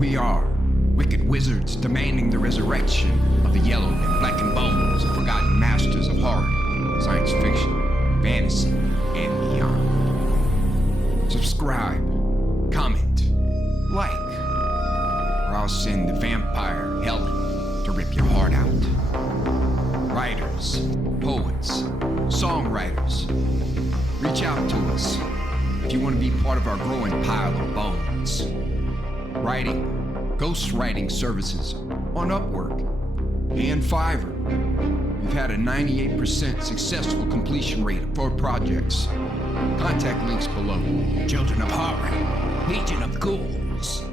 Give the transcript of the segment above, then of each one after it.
We are wicked wizards demanding the resurrection of the yellowed and blackened bones of forgotten masters of horror, science fiction, fantasy, and beyond. Subscribe, comment, like, or I'll send the vampire Helen to rip your heart out. Writers, poets, songwriters, reach out to us if you want to be part of our growing pile of bones. Writing, ghostwriting services on Upwork and Fiverr. We've had a 98% successful completion rate for projects. Contact links below. Children of Horror, Legion of Ghouls.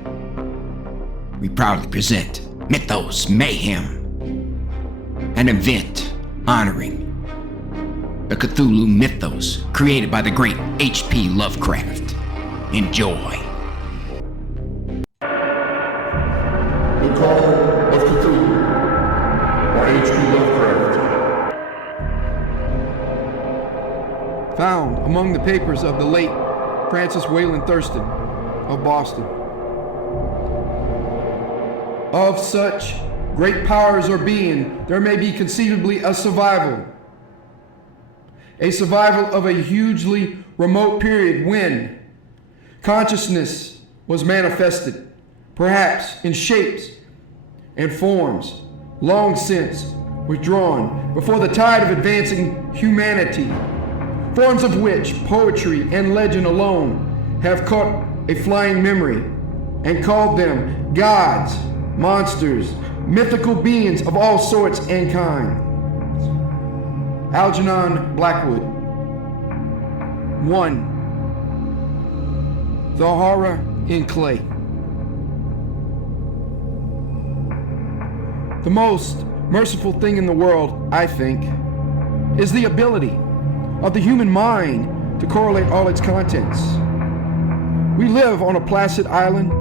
We proudly present MYTHOS Mayhem, an event honoring the Cthulhu mythos created by the great H.P. Lovecraft. Enjoy. The Call of Cthulhu by H.P. Lovecraft. Found among the papers of the late Francis Wayland Thurston of Boston. Of such great powers or being, there may be conceivably a survival of a hugely remote period when consciousness was manifested, perhaps in shapes and forms long since withdrawn before the tide of advancing humanity, forms of which poetry and legend alone have caught a flying memory and called them gods, monsters, mythical beings of all sorts and kinds. Algernon Blackwood. 1. The Horror in Clay. The most merciful thing in the world, I think, is the ability of the human mind to correlate all its contents. We live on a placid island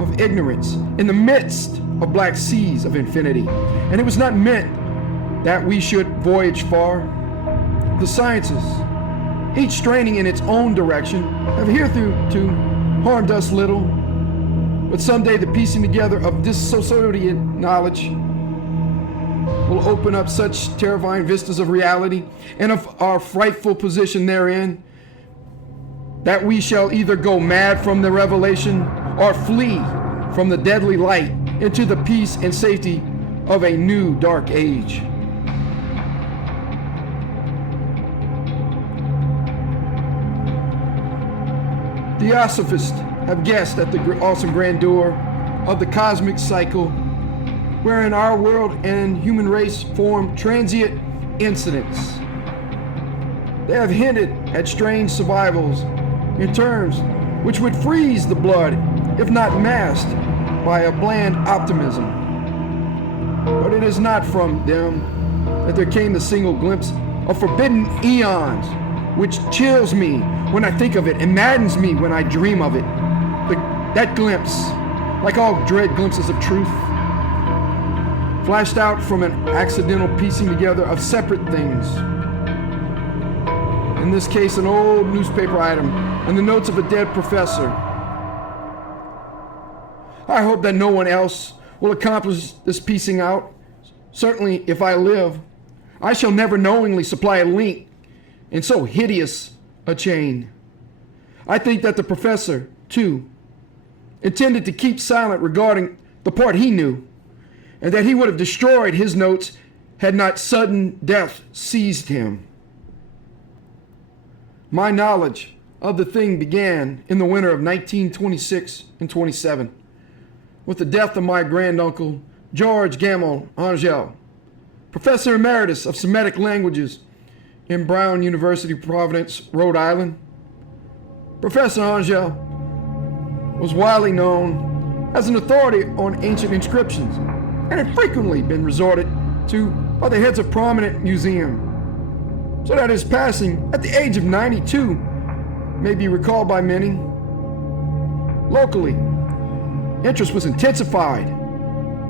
of ignorance in the midst of black seas of infinity, and it was not meant that we should voyage far. The sciences, each straining in its own direction, have hitherto harmed us little, but someday the piecing together of dissociated knowledge will open up such terrifying vistas of reality and of our frightful position therein that we shall either go mad from the revelation or flee from the deadly light into the peace and safety of a new dark age. Theosophists have guessed at the awesome grandeur of the cosmic cycle wherein our world and human race form transient incidents. They have hinted at strange survivals in terms which would freeze the blood if not masked by a bland optimism. But it is not from them that there came the single glimpse of forbidden eons, which chills me when I think of it and maddens me when I dream of it. That glimpse, like all dread glimpses of truth, flashed out from an accidental piecing together of separate things. In this case, an old newspaper item and the notes of a dead professor. I hope that no one else will accomplish this piecing out. Certainly, if I live, I shall never knowingly supply a link in so hideous a chain. I think that the professor, too, intended to keep silent regarding the part he knew, and that he would have destroyed his notes had not sudden death seized him. My knowledge of the thing began in the winter of 1926 and 27, with the death of my granduncle, George Gammel Angel, Professor Emeritus of Semitic Languages in Brown University, Providence, Rhode Island. Professor Angel was widely known as an authority on ancient inscriptions and had frequently been resorted to by the heads of prominent museums, so that his passing at the age of 92 may be recalled by many. Locally, interest was intensified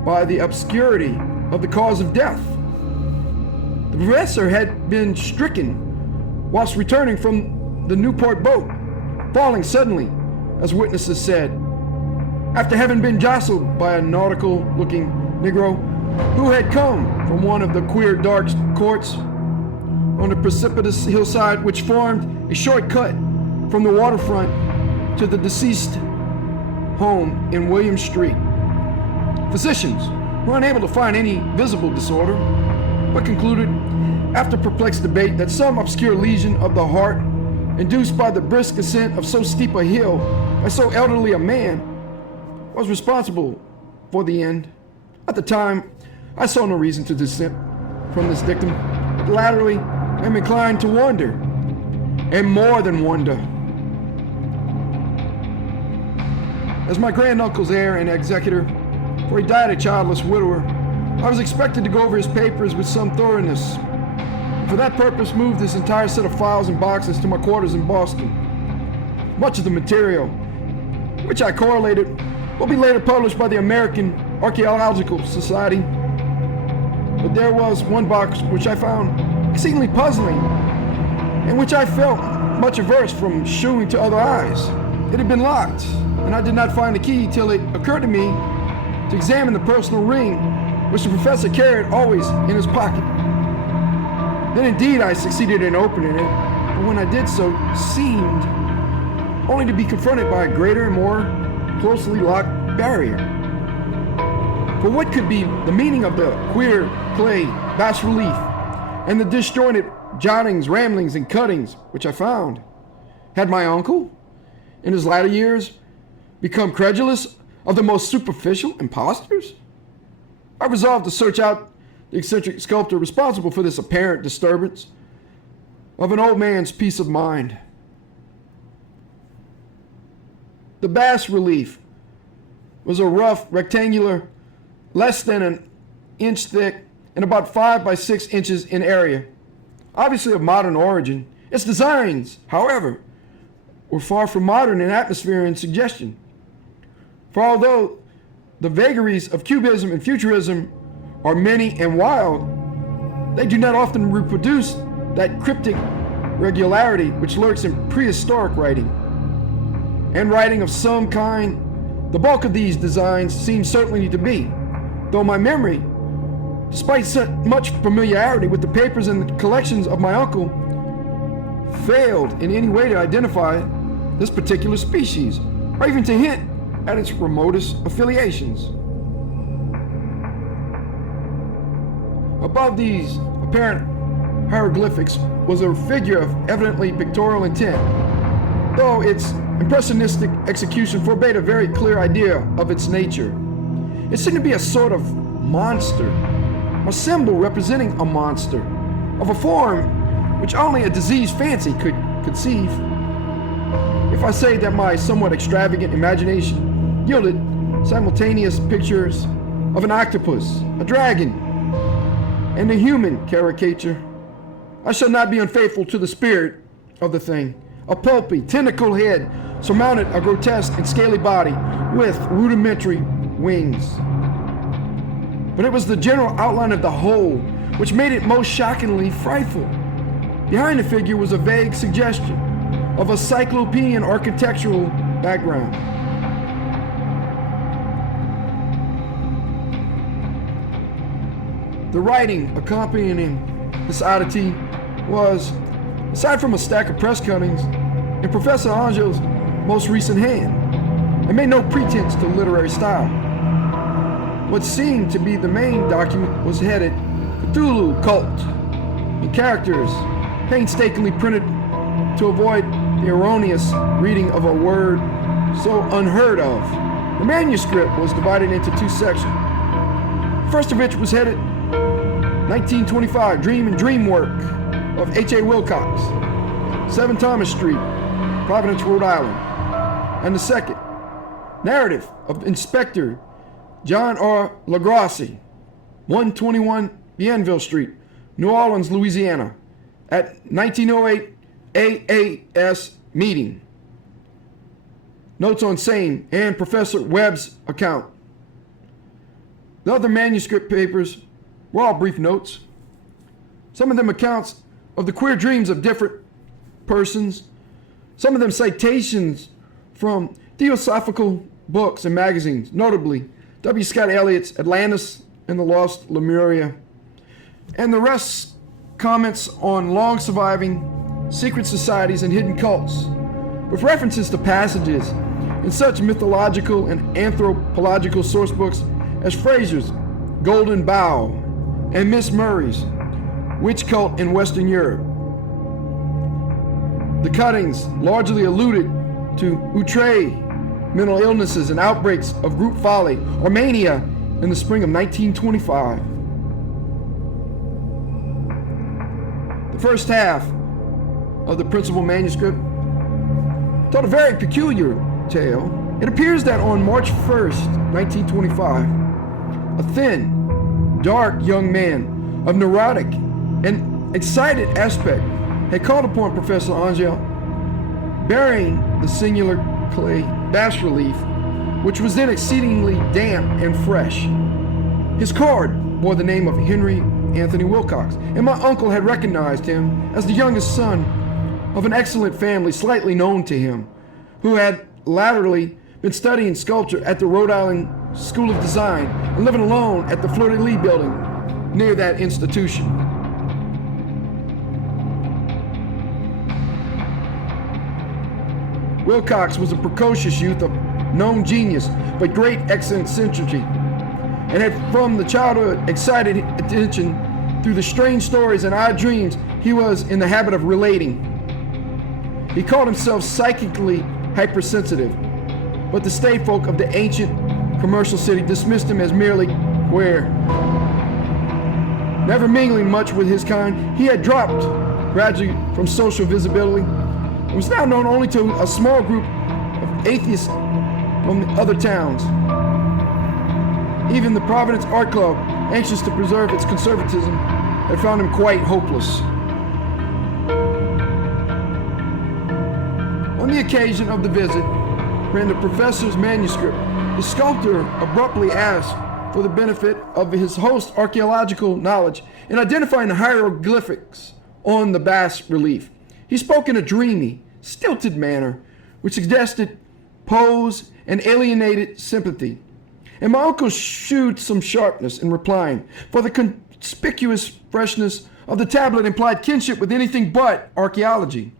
by the obscurity of the cause of death. The professor had been stricken whilst returning from the Newport boat, falling suddenly, as witnesses said. after having been jostled by a nautical-looking Negro who had come from one of the queer dark courts on the precipitous hillside which formed a short cut from the waterfront to the deceased home in William Street. Physicians were unable to find any visible disorder, but concluded, after perplexed debate, that some obscure lesion of the heart, induced by the brisk ascent of so steep a hill by so elderly a man, was responsible for the end. At the time, I saw no reason to dissent from this dictum, but latterly am inclined to wonder, and more than wonder. As my granduncle's heir and executor, for he died a childless widower, I was expected to go over his papers with some thoroughness. For that purpose, moved this entire set of files and boxes to my quarters in Boston. Much of the material, which I correlated, will be later published by the American Archaeological Society. But there was one box which I found exceedingly puzzling, and which I felt much averse from shewing to other eyes. It had been locked, and I did not find the key till it occurred to me to examine the personal ring which the professor carried always in his pocket. Then indeed I succeeded in opening it, but when I did so, seemed only to be confronted by a greater and more closely locked barrier. For what could be the meaning of the queer clay bas-relief and the disjointed jottings, ramblings, and cuttings which I found? Had my uncle, in his latter years, become credulous of the most superficial impostors? I resolved to search out the eccentric sculptor responsible for this apparent disturbance of an old man's peace of mind. The bas-relief was a rough, rectangular, less than an inch thick and about 5 by 6 inches in area, obviously of modern origin. Its designs, however, were far from modern in atmosphere and suggestion. For although the vagaries of Cubism and Futurism are many and wild, they do not often reproduce that cryptic regularity which lurks in prehistoric writing. And writing of some kind, the bulk of these designs seem certainly to be, though my memory, despite such much familiarity with the papers and the collections of my uncle, failed in any way to identify this particular species, or even to hint at its remotest affiliations. Above these apparent hieroglyphics was a figure of evidently pictorial intent, though its impressionistic execution forbade a very clear idea of its nature. It seemed to be a sort of monster, a symbol representing a monster, of a form which only a diseased fancy could conceive. If I say that my somewhat extravagant imagination yielded simultaneous pictures of an octopus, a dragon, and a human caricature, I shall not be unfaithful to the spirit of the thing. A pulpy, tentacled head surmounted a grotesque and scaly body with rudimentary wings. But it was the general outline of the whole which made it most shockingly frightful. Behind the figure was a vague suggestion of a cyclopean architectural background. The writing accompanying this oddity was, aside from a stack of press cuttings, in Professor Angel's most recent hand, and made no pretense to literary style. What seemed to be the main document was headed Cthulhu Cult, in characters painstakingly printed to avoid the erroneous reading of a word so unheard of. The manuscript was divided into two sections. The first of which was headed 1925 Dream and Dream Work of H.A. Wilcox, 7 Thomas Street, Providence, Rhode Island. And the second, Narrative of Inspector John R. Lagrassi, 121 Bienville Street, New Orleans, Louisiana, at 1908 AAS meeting. Notes on same and Professor Webb's account. The other manuscript papers were all brief notes, some of them accounts of the queer dreams of different persons, some of them citations from theosophical books and magazines, notably W. Scott Eliot's Atlantis and the Lost Lemuria, and the rest comments on long-surviving secret societies and hidden cults, with references to passages in such mythological and anthropological sourcebooks as Fraser's Golden Bough and Miss Murray's Witch Cult in Western Europe. The cuttings largely alluded to outre, mental illnesses and outbreaks of group folly or mania in the spring of 1925. The first half of the principal manuscript told a very peculiar tale. It appears that on March 1st, 1925, a thin, dark young man of neurotic and excited aspect had called upon Professor Angel, bearing the singular clay bas-relief, which was then exceedingly damp and fresh. His card bore the name of Henry Anthony Wilcox, and my uncle had recognized him as the youngest son of an excellent family slightly known to him, who had latterly been studying sculpture at the Rhode Island School of Design and living alone at the Fleur-de-Lis building near that institution. Wilcox was a precocious youth of known genius but great eccentricity, and had from the childhood excited attention through the strange stories and odd dreams he was in the habit of relating. He called himself psychically hypersensitive, but the statefolk of the ancient commercial city dismissed him as merely queer. Never mingling much with his kind, he had dropped gradually from social visibility and was now known only to a small group of atheists from the other towns. Even the Providence Art Club, anxious to preserve its conservatism, had found him quite hopeless. On the occasion of the visit, ran the professor's manuscript, the sculptor abruptly asked for the benefit of his host's archaeological knowledge in identifying the hieroglyphics on the bas-relief. He spoke in a dreamy, stilted manner, which suggested pose and alienated sympathy. And my uncle shewed some sharpness in replying, for the conspicuous freshness of the tablet implied kinship with anything but archaeology.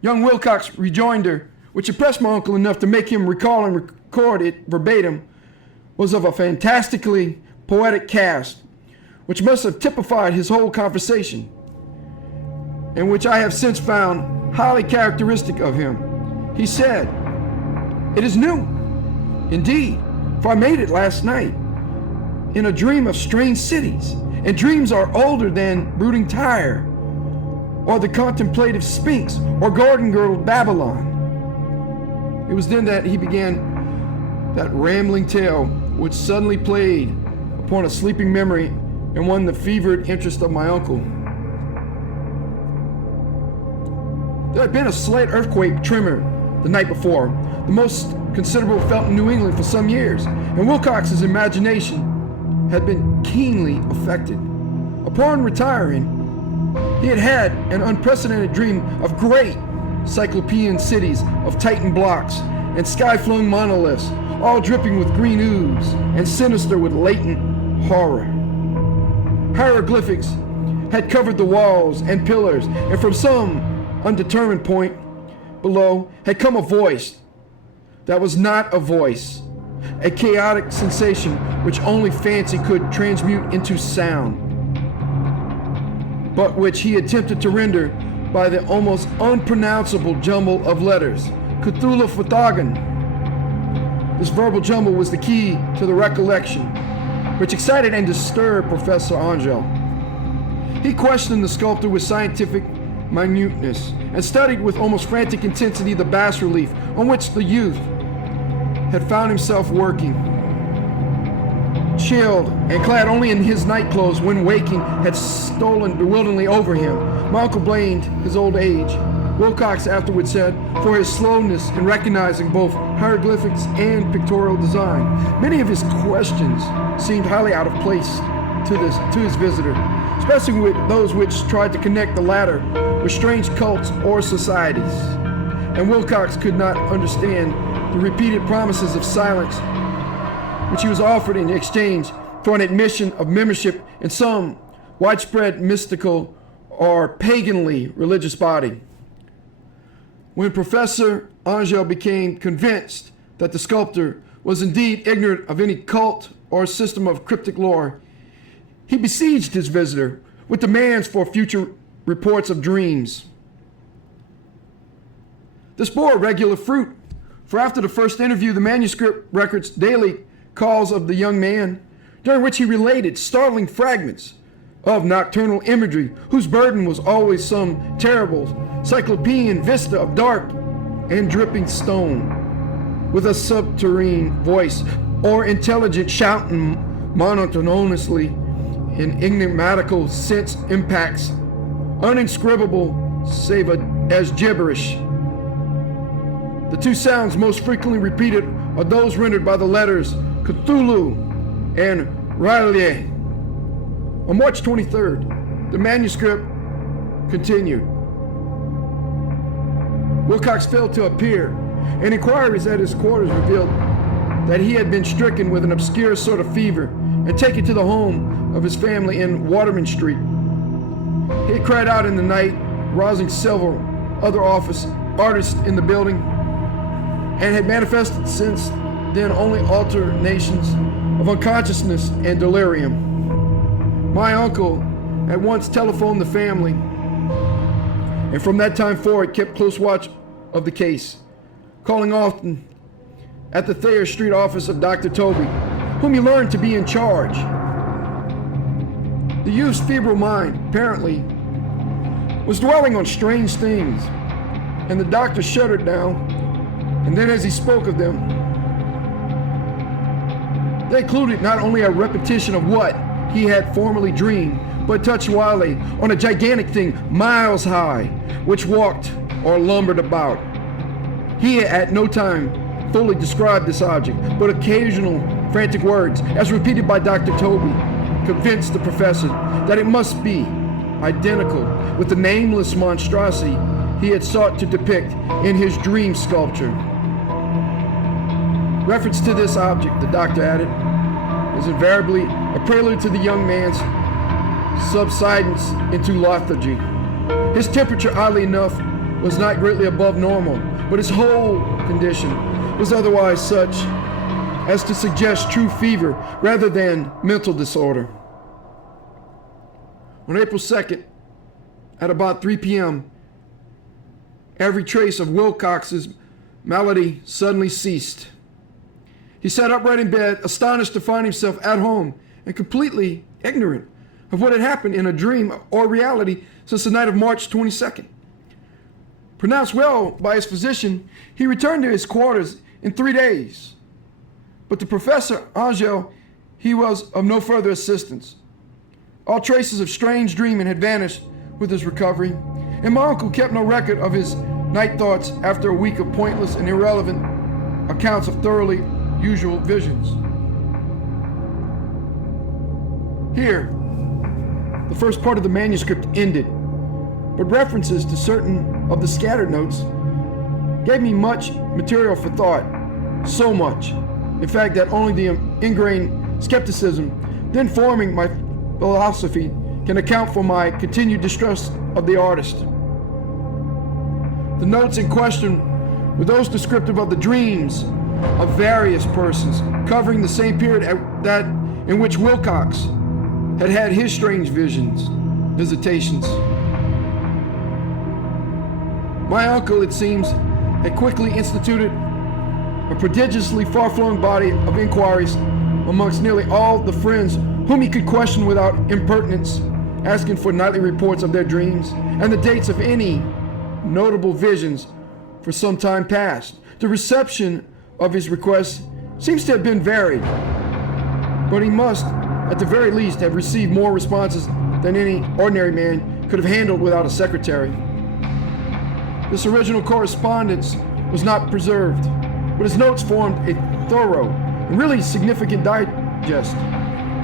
Young Wilcox's rejoinder, which impressed my uncle enough to make him recall and record it verbatim, was of a fantastically poetic cast, which must have typified his whole conversation, and which I have since found highly characteristic of him. He said, "It is new, indeed, for I made it last night, in a dream of strange cities, and dreams are older than brooding Tyre, or the contemplative Sphinx, or garden-girdled Babylon." It was then that he began that rambling tale which suddenly played upon a sleeping memory and won the fevered interest of my uncle. There had been a slight earthquake tremor the night before, the most considerable felt in New England for some years, and Wilcox's imagination had been keenly affected. Upon retiring, he had had an unprecedented dream of great cyclopean cities of Titan blocks and sky-flung monoliths, all dripping with green ooze and sinister with latent horror. Hieroglyphics had covered the walls and pillars, and from some undetermined point below had come a voice that was not a voice, a chaotic sensation which only fancy could transmute into sound, but which he attempted to render by the almost unpronounceable jumble of letters, Cthulhu Fathagan. This verbal jumble was the key to the recollection, which excited and disturbed Professor Angel. He questioned the sculptor with scientific minuteness and studied with almost frantic intensity the bas-relief on which the youth had found himself working. Chilled and clad only in his nightclothes when waking had stolen bewilderingly over him, my uncle blamed his old age. Wilcox afterwards said, for his slowness in recognizing both hieroglyphics and pictorial design. Many of his questions seemed highly out of place to his visitor, especially with those which tried to connect the latter with strange cults or societies. And Wilcox could not understand the repeated promises of silence, which he was offered in exchange for an admission of membership in some widespread mystical or paganly religious body. When Professor Angel became convinced that the sculptor was indeed ignorant of any cult or system of cryptic lore, he besieged his visitor with demands for future reports of dreams. This bore regular fruit, for after the first interview, the manuscript records daily calls of the young man, during which he related startling fragments of nocturnal imagery whose burden was always some terrible cyclopean vista of dark and dripping stone, with a subterranean voice or intelligent shouting monotonously in enigmatical sense impacts, uninscribable save as gibberish. The two sounds most frequently repeated are those rendered by the letters Cthulhu and R'lyeh. On March 23rd, the manuscript continued. Wilcox failed to appear, and inquiries at his quarters revealed that he had been stricken with an obscure sort of fever and taken to the home of his family in Waterman Street. He had cried out in the night, rousing several other office artists in the building, and had manifested since then only alternations of unconsciousness and delirium. My uncle at once telephoned the family, and from that time forward kept close watch of the case, calling often at the Thayer Street office of Dr. Toby, whom he learned to be in charge. The youth's febrile mind, apparently, was dwelling on strange things, and the doctor shuddered now and then as he spoke of them. They included not only a repetition of what he had formerly dreamed, but touched wildly on a gigantic thing miles high, which walked or lumbered about. He at no time fully described this object, but occasional frantic words, as repeated by Dr. Toby, convinced the professor that it must be identical with the nameless monstrosity he had sought to depict in his dream sculpture. Reference to this object, the doctor added, is invariably a prelude to the young man's subsidence into lethargy. His temperature, oddly enough, was not greatly above normal, but his whole condition was otherwise such as to suggest true fever rather than mental disorder. On April 2nd, at about 3 p.m., every trace of Wilcox's malady suddenly ceased. He sat upright in bed, astonished to find himself at home and completely ignorant of what had happened in a dream or reality since the night of March 22nd. Pronounced well by his physician, he returned to his quarters in 3 days. But to Professor Angel, he was of no further assistance. All traces of strange dreaming had vanished with his recovery, and my uncle kept no record of his night thoughts after a week of pointless and irrelevant accounts of thoroughly usual visions. Here, the first part of the manuscript ended, but references to certain of the scattered notes gave me much material for thought, so much, in fact, that only the ingrained skepticism then forming my philosophy can account for my continued distrust of the artist. The notes in question were those descriptive of the dreams of various persons, covering the same period that in which Wilcox had had his strange visitations. My uncle, it seems, had quickly instituted a prodigiously far-flung body of inquiries amongst nearly all the friends whom he could question without impertinence, asking for nightly reports of their dreams and the dates of any notable visions for some time past. The reception of his requests seems to have been varied, but he must, at the very least, have received more responses than any ordinary man could have handled without a secretary. This original correspondence was not preserved, but his notes formed a thorough and really significant digest.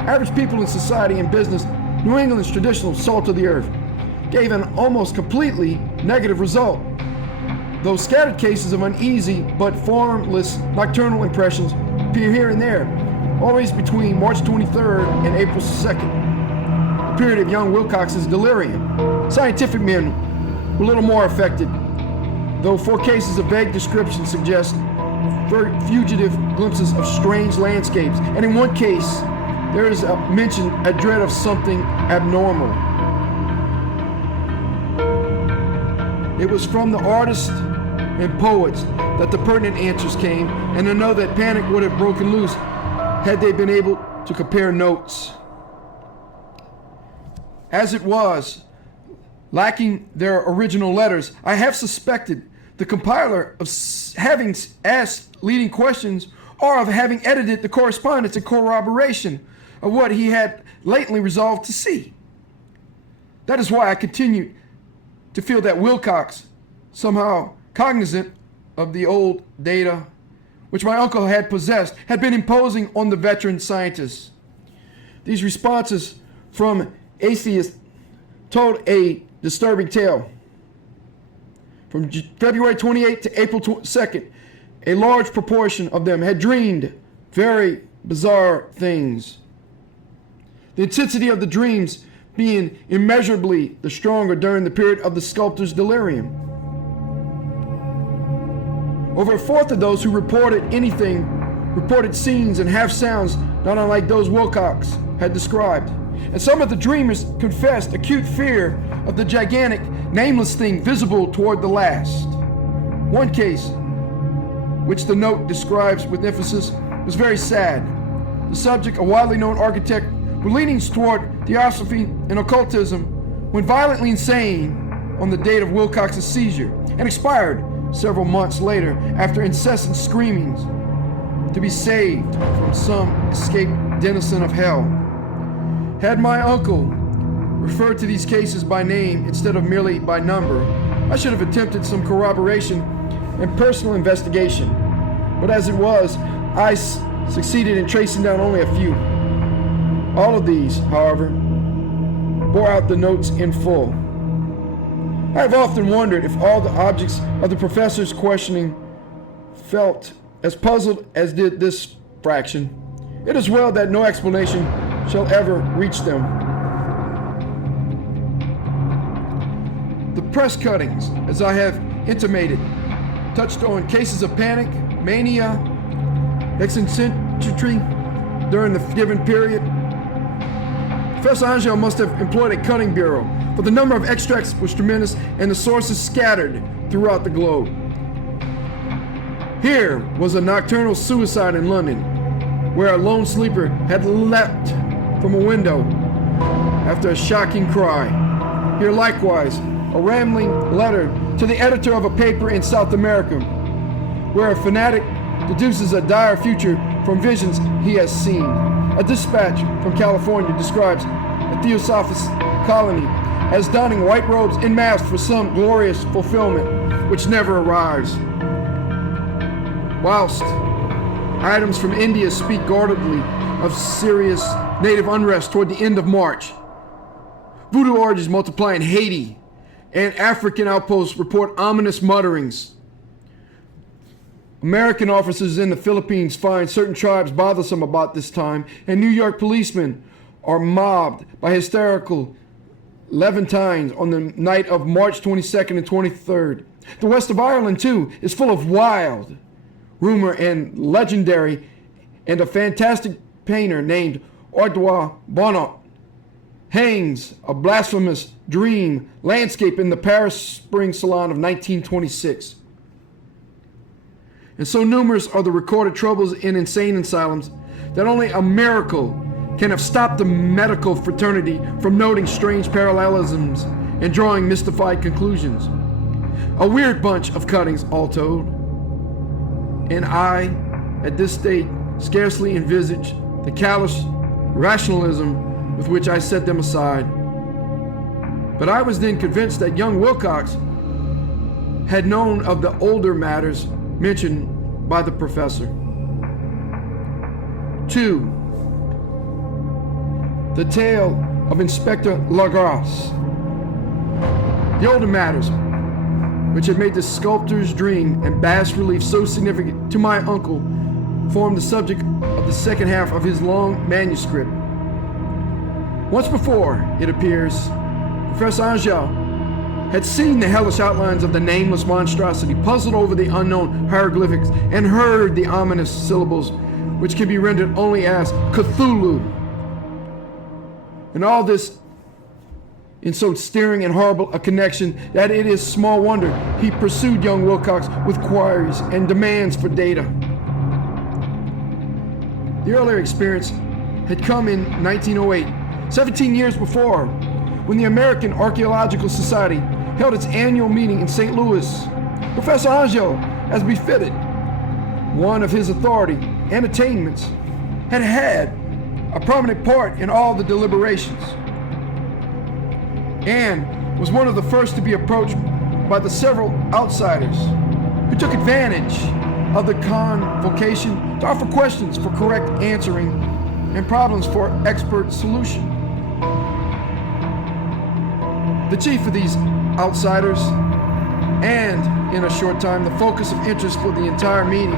Average people in society and business, New England's traditional salt of the earth, gave an almost completely negative result. though scattered cases of uneasy but formless nocturnal impressions appear here and there, always between March 23rd and April 2nd, the period of young Wilcox's delirium. Scientific men were a little more affected, though 4 cases of vague description suggest fugitive glimpses of strange landscapes, and in one case, there is mentioned a dread of something abnormal. It was from the artists and poets that the pertinent answers came, and to know that panic would have broken loose had they been able to compare notes. As it was, lacking their original letters, I have suspected the compiler of having asked leading questions or of having edited the correspondence in corroboration of what he had lately resolved to see. That is why I continued to feel that Wilcox, somehow cognizant of the old data which my uncle had possessed, had been imposing on the veteran scientists. These responses from atheists told a disturbing tale. From February 28th to April 2nd, a large proportion of them had dreamed very bizarre things. The intensity of the dreams being immeasurably the stronger during the period of the sculptor's delirium. Over a fourth of those who reported anything reported scenes and half sounds not unlike those Wilcox had described. And some of the dreamers confessed acute fear of the gigantic, nameless thing visible toward the last. One case, which the note describes with emphasis, was very sad. The subject, a widely known architect, with leanings toward theosophy and occultism, went violently insane on the date of Wilcox's seizure and expired several months later after incessant screamings to be saved from some escaped denizen of hell. Had my uncle referred to these cases by name instead of merely by number, I should have attempted some corroboration and personal investigation. But as it was, I succeeded in tracing down only a few. All of these, however, bore out the notes in full. I have often wondered if all the objects of the professor's questioning felt as puzzled as did this fraction. It is well that no explanation shall ever reach them. The press cuttings, as I have intimated, touched on cases of panic, mania, eccentricity during the given period. Professor Angel must have employed a cutting bureau, for the number of extracts was tremendous and the sources scattered throughout the globe. Here was a nocturnal suicide in London, where a lone sleeper had leapt from a window after a shocking cry. Here likewise, a rambling letter to the editor of a paper in South America, where a fanatic deduces a dire future from visions he has seen. A dispatch from California describes a theosophist colony as donning white robes en masse for some glorious fulfillment which never arrives. Whilst items from India speak guardedly of serious native unrest toward the end of March, voodoo orgies multiply in Haiti, and African outposts report ominous mutterings. American officers in the Philippines find certain tribes bothersome about this time, and New York policemen are mobbed by hysterical Levantines on the night of March 22nd and 23rd. The west of Ireland, too, is full of wild rumor and legendary, and a fantastic painter named Ordwa Bonnet hangs a blasphemous dream landscape in the Paris Spring Salon of 1926. And so numerous are the recorded troubles in insane asylums that only a miracle can have stopped the medical fraternity from noting strange parallelisms and drawing mystified conclusions. A weird bunch of cuttings, all told. And I, at this state, scarcely envisage the callous rationalism with which I set them aside. But I was then convinced that young Wilcox had known of the older matters mentioned by the professor. 2. The tale of Inspector Lagrasse. The older matters which had made the sculptor's dream and bas relief so significant to my uncle, formed the subject of the second half of his long manuscript. Once before, it appears, Professor Angel had seen the hellish outlines of the nameless monstrosity, puzzled over the unknown hieroglyphics, and heard the ominous syllables which can be rendered only as Cthulhu. And all this in so stirring and horrible a connection that it is small wonder he pursued young Wilcox with queries and demands for data. The earlier experience had come in 1908, 17 years before, when the American Archaeological Society held its annual meeting in St. Louis. Professor Angel, as befitted one of his authority and attainments, had had a prominent part in all the deliberations, and was one of the first to be approached by the several outsiders who took advantage of the convocation to offer questions for correct answering and problems for expert solution. The chief of these outsiders, and in a short time the focus of interest for the entire meeting,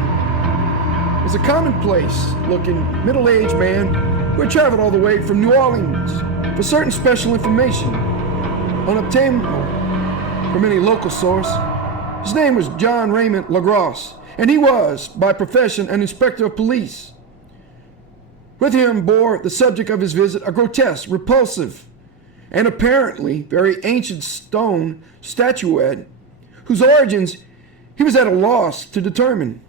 was a commonplace-looking middle-aged man who had traveled all the way from New Orleans for certain special information unobtainable from any local source. His name was John Raymond Lagrosse, and he was, by profession, an inspector of police. With him bore the subject of his visit a grotesque, repulsive, and apparently very ancient stone statuette, whose origins he was at a loss to determine.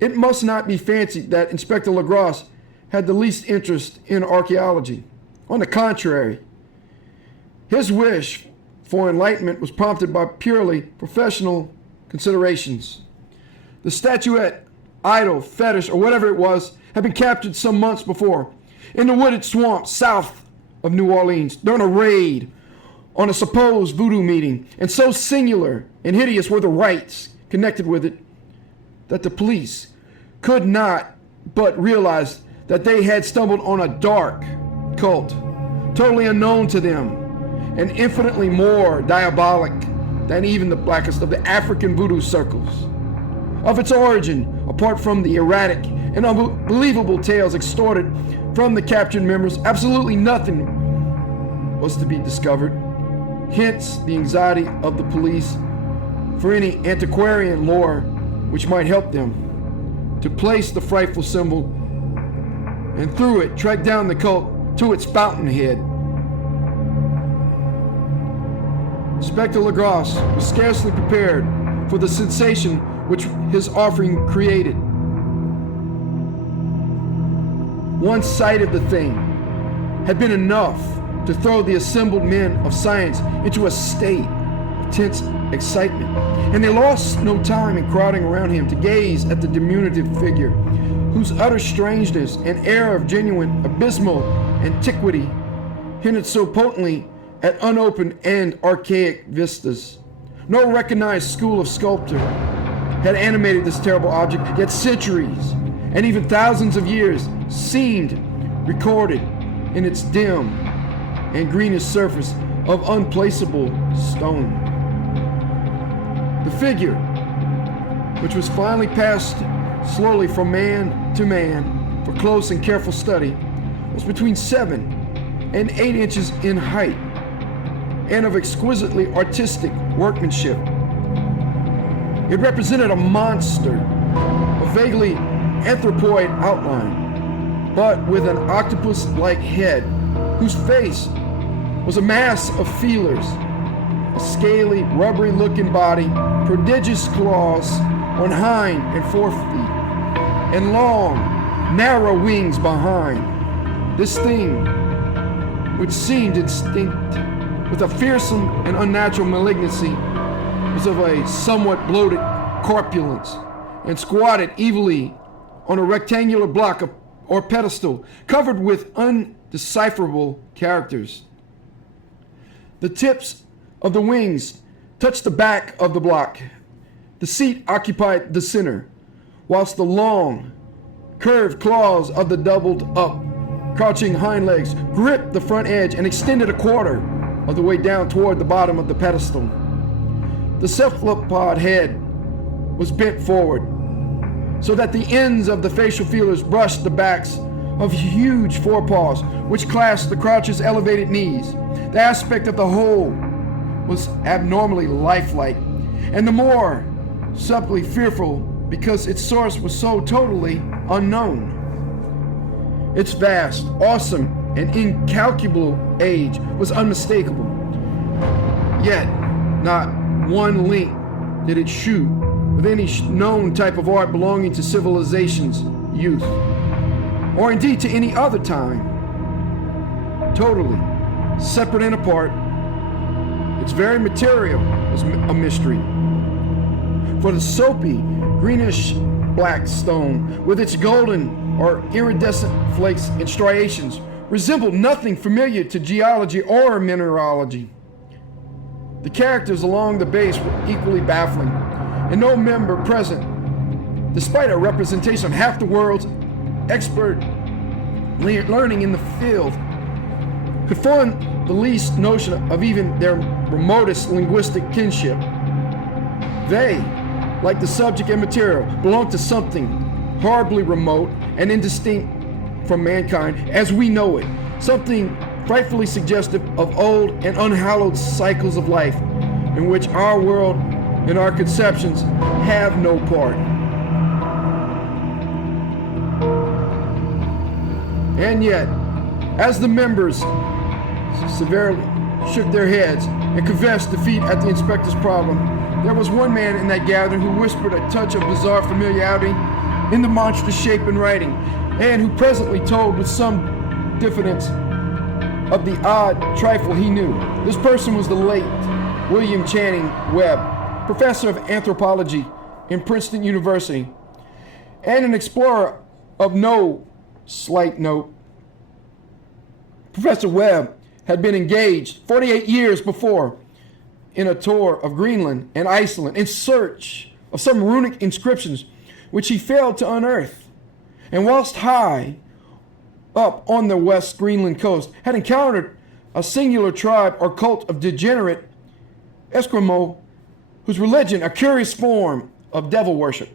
It must not be fancied that Inspector Lagrosse had the least interest in archaeology. On the contrary, his wish for enlightenment was prompted by purely professional considerations. The statuette, idol, fetish, or whatever it was, had been captured some months before in the wooded swamps south of New Orleans during a raid on a supposed voodoo meeting, and so singular and hideous were the rites connected with it that the police could not but realize that they had stumbled on a dark cult, totally unknown to them, and infinitely more diabolic than even the blackest of the African voodoo circles. Of its origin, apart from the erratic and unbelievable tales extorted from the captured members, absolutely nothing was to be discovered. Hence the anxiety of the police for any antiquarian lore which might help them to place the frightful symbol and through it track down the cult to its fountainhead. Inspector Lagrosse was scarcely prepared for the sensation which his offering created. One sight of the thing had been enough to throw the assembled men of science into a state of tense excitement, and they lost no time in crowding around him to gaze at the diminutive figure, whose utter strangeness and air of genuine abysmal antiquity hinted so potently at unopened and archaic vistas. No recognized school of sculptor had animated this terrible object, yet centuries and even thousands of years seemed recorded in its dim and greenish surface of unplaceable stone. The figure, which was finally passed slowly from man to man for close and careful study, was between 7 and 8 inches in height and of exquisitely artistic workmanship. It represented a monster of vaguely anthropoid outline, but with an octopus-like head, whose face was a mass of feelers, a scaly, rubbery-looking body, prodigious claws on hind and forefeet, and long, narrow wings behind. This thing, which seemed instinct with a fearsome and unnatural malignancy, was of a somewhat bloated corpulence, and squatted evilly on a rectangular block or pedestal covered with undecipherable characters. The tips of the wings touched the back of the block. The seat occupied the center, whilst the long, curved claws of the doubled up, crouching hind legs gripped the front edge and extended a quarter of the way down toward the bottom of the pedestal. The cephalopod head was bent forward, so that the ends of the facial feelers brushed the backs of huge forepaws, which clasped the croucher's elevated knees. The aspect of the whole was abnormally lifelike, and the more subtly fearful because its source was so totally unknown. Its vast, awesome, and incalculable age was unmistakable. Yet, not one link did it shoot with any known type of art belonging to civilization's youth, or indeed to any other time. Totally separate and apart, its very material was a mystery. For the soapy, greenish black stone, with its golden or iridescent flakes and striations, resembled nothing familiar to geology or mineralogy. The characters along the base were equally baffling, and no member present, despite a representation of half the world's expert learning in the field, could form the least notion of even their remotest linguistic kinship. They, like the subject and material, belonged to something horribly remote and indistinct from mankind as we know it, something frightfully suggestive of old and unhallowed cycles of life in which our world and our conceptions have no part. And yet, as the members severely shook their heads and confessed defeat at the inspector's problem, there was one man in that gathering who whispered a touch of bizarre familiarity in the monstrous shape and writing, and who presently told with some diffidence of the odd trifle he knew. This person was the late William Channing Webb, professor of anthropology in Princeton University, and an explorer of no slight note. Professor Webb had been engaged 48 years before in a tour of Greenland and Iceland in search of some runic inscriptions which he failed to unearth, and whilst high up on the West Greenland coast had encountered a singular tribe or cult of degenerate Eskimo whose religion, a curious form of devil worship,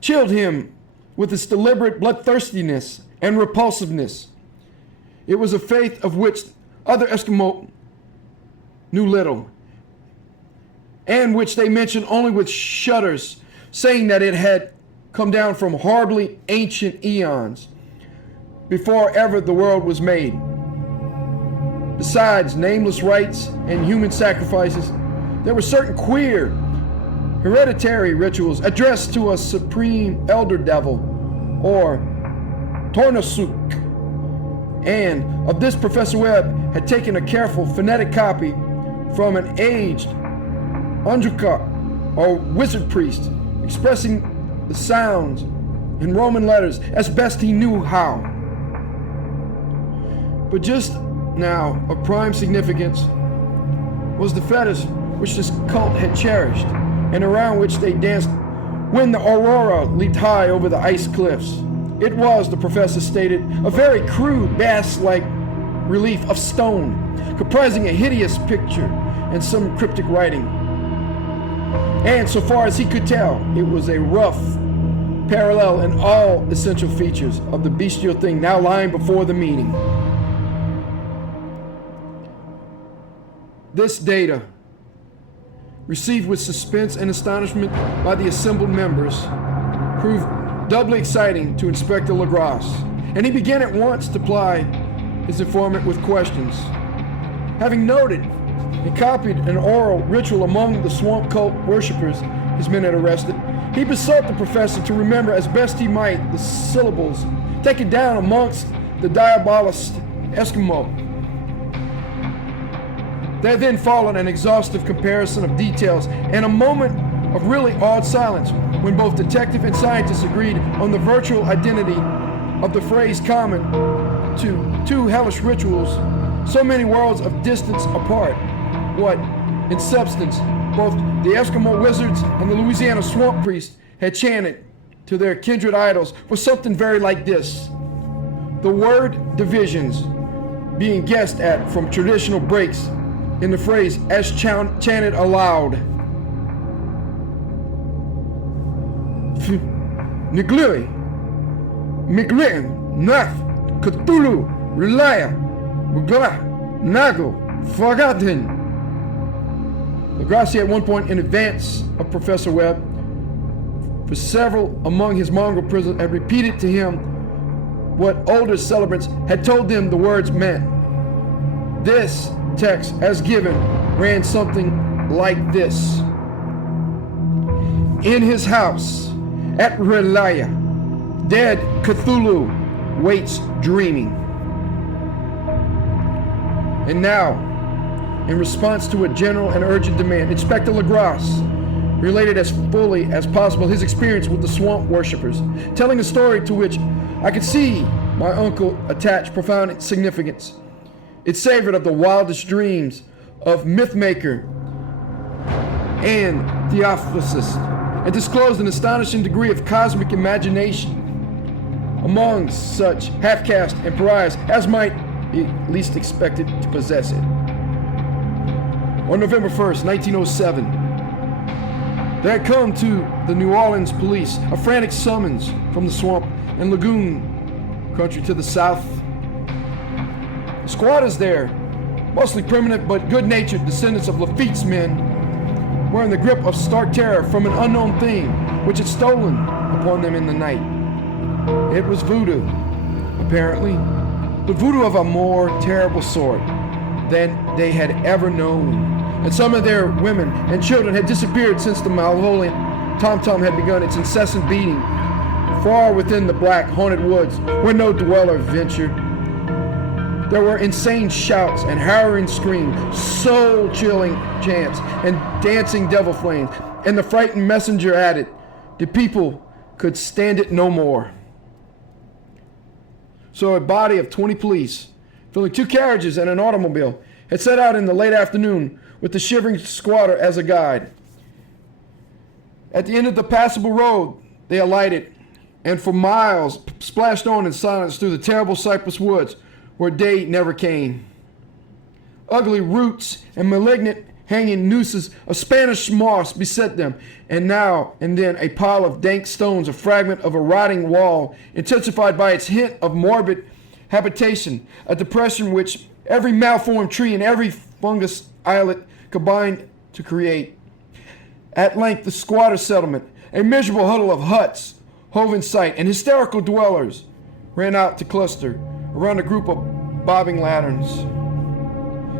chilled him with its deliberate bloodthirstiness and repulsiveness. It was a faith of which other Eskimo knew little, and which they mentioned only with shudders, saying that it had come down from horribly ancient eons, before ever the world was made. Besides nameless rites and human sacrifices, there were certain queer, hereditary rituals addressed to a supreme elder devil, or Tornosuk, and of this Professor Webb had taken a careful phonetic copy from an aged Andruka, or wizard priest, expressing the sounds in Roman letters as best he knew how. But just now, of prime significance was the fetish which this cult had cherished, and around which they danced when the aurora leaped high over the ice cliffs. It was, the professor stated, a very crude, bass-like relief of stone, comprising a hideous picture and some cryptic writing. And so far as he could tell, it was a rough parallel in all essential features of the bestial thing now lying before the meaning. This data, received with suspense and astonishment by the assembled members, proved doubly exciting to Inspector Legras, and he began at once to ply his informant with questions. Having noted and copied an oral ritual among the swamp cult worshippers his men had arrested, he besought the professor to remember as best he might the syllables taken down amongst the diabolist Eskimo. There then followed an exhaustive comparison of details and a moment of really awed silence when both detective and scientist agreed on the virtual identity of the phrase common to two hellish rituals so many worlds of distance apart. What, in substance, both the Eskimo wizards and the Louisiana swamp priests had chanted to their kindred idols was something very like this. The word divisions being guessed at from traditional breaks in the phrase as chanted aloud. Niglui, Miglin, Nath, Cthulhu, Relaya, Mugla, Nago, Forgotten. Legrassi at one point in advance of Professor Webb, for several among his mongrel prisoners had repeated to him what older celebrants had told them the words meant. This text, as given, ran something like this. In his house at Relaya, dead Cthulhu waits dreaming. And now, in response to a general and urgent demand, Inspector Legrassi related as fully as possible his experience with the swamp worshippers, telling a story to which I could see my uncle attach profound significance. It savored of the wildest dreams of mythmaker and theosophist, and disclosed an astonishing degree of cosmic imagination among such half-caste and pariahs as might be least expected to possess it. On November 1st, 1907, there had come to the New Orleans police a frantic summons from the swamp and lagoon country to the south. The squatters there, mostly primitive but good-natured descendants of Lafitte's men, were in the grip of stark terror from an unknown thing which had stolen upon them in the night. It was voodoo, apparently, but voodoo of a more terrible sort than they had ever known. And some of their women and children had disappeared since the malevolent tom-tom had begun its incessant beating, far within the black, haunted woods where no dweller ventured. There were insane shouts and harrowing screams, soul-chilling chants, and dancing devil flames, and the frightened messenger added, the people could stand it no more. So a body of 20 police, filling 2 carriages and an automobile, had set out in the late afternoon with the shivering squatter as a guide. At the end of the passable road, they alighted, and for miles splashed on in silence through the terrible cypress woods where day never came. Ugly roots and malignant hanging nooses of Spanish moss beset them, and now and then a pile of dank stones, a fragment of a rotting wall, intensified by its hint of morbid habitation, a depression which every malformed tree and every fungus islet combined to create. At length the squatter settlement, a miserable huddle of huts, hove in sight, and hysterical dwellers ran out to cluster around a group of bobbing lanterns.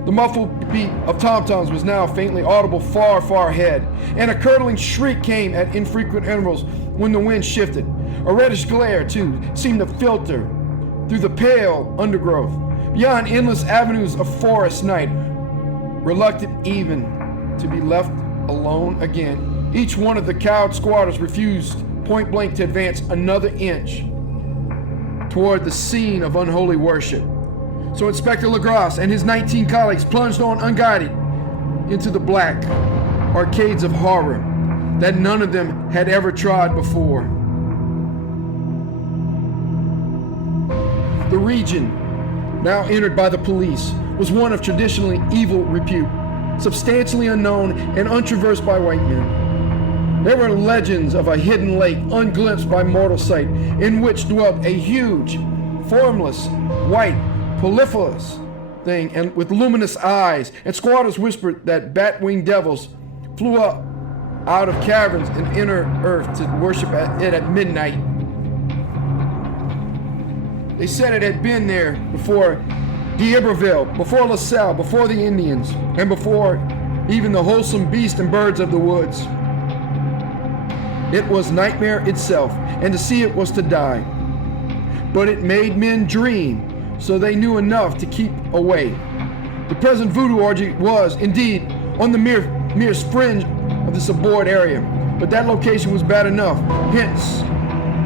The muffled beat of tom-toms was now faintly audible far, far ahead, and a curdling shriek came at infrequent intervals when the wind shifted. A reddish glare, too, seemed to filter through the pale undergrowth, beyond endless avenues of forest night. Reluctant even to be left alone again, each one of the cowed squatters refused point blank to advance another inch toward the scene of unholy worship. So Inspector Legrassi and his 19 colleagues plunged on unguided into the black arcades of horror that none of them had ever trod before. The region, now entered by the police, was one of traditionally evil repute, substantially unknown and untraversed by white men. There were legends of a hidden lake unglimpsed by mortal sight, in which dwelt a huge, formless, white, polyphilous thing and with luminous eyes, and squatters whispered that bat-winged devils flew up out of caverns in inner earth to worship it at midnight. They said it had been there before D'Iberville, before LaSalle, before the Indians, and before even the wholesome beasts and birds of the woods. It was nightmare itself, and to see it was to die. But it made men dream, so they knew enough to keep away. The present voodoo orgy was, indeed, on the merest fringe of this abhorred area, but that location was bad enough. Hence,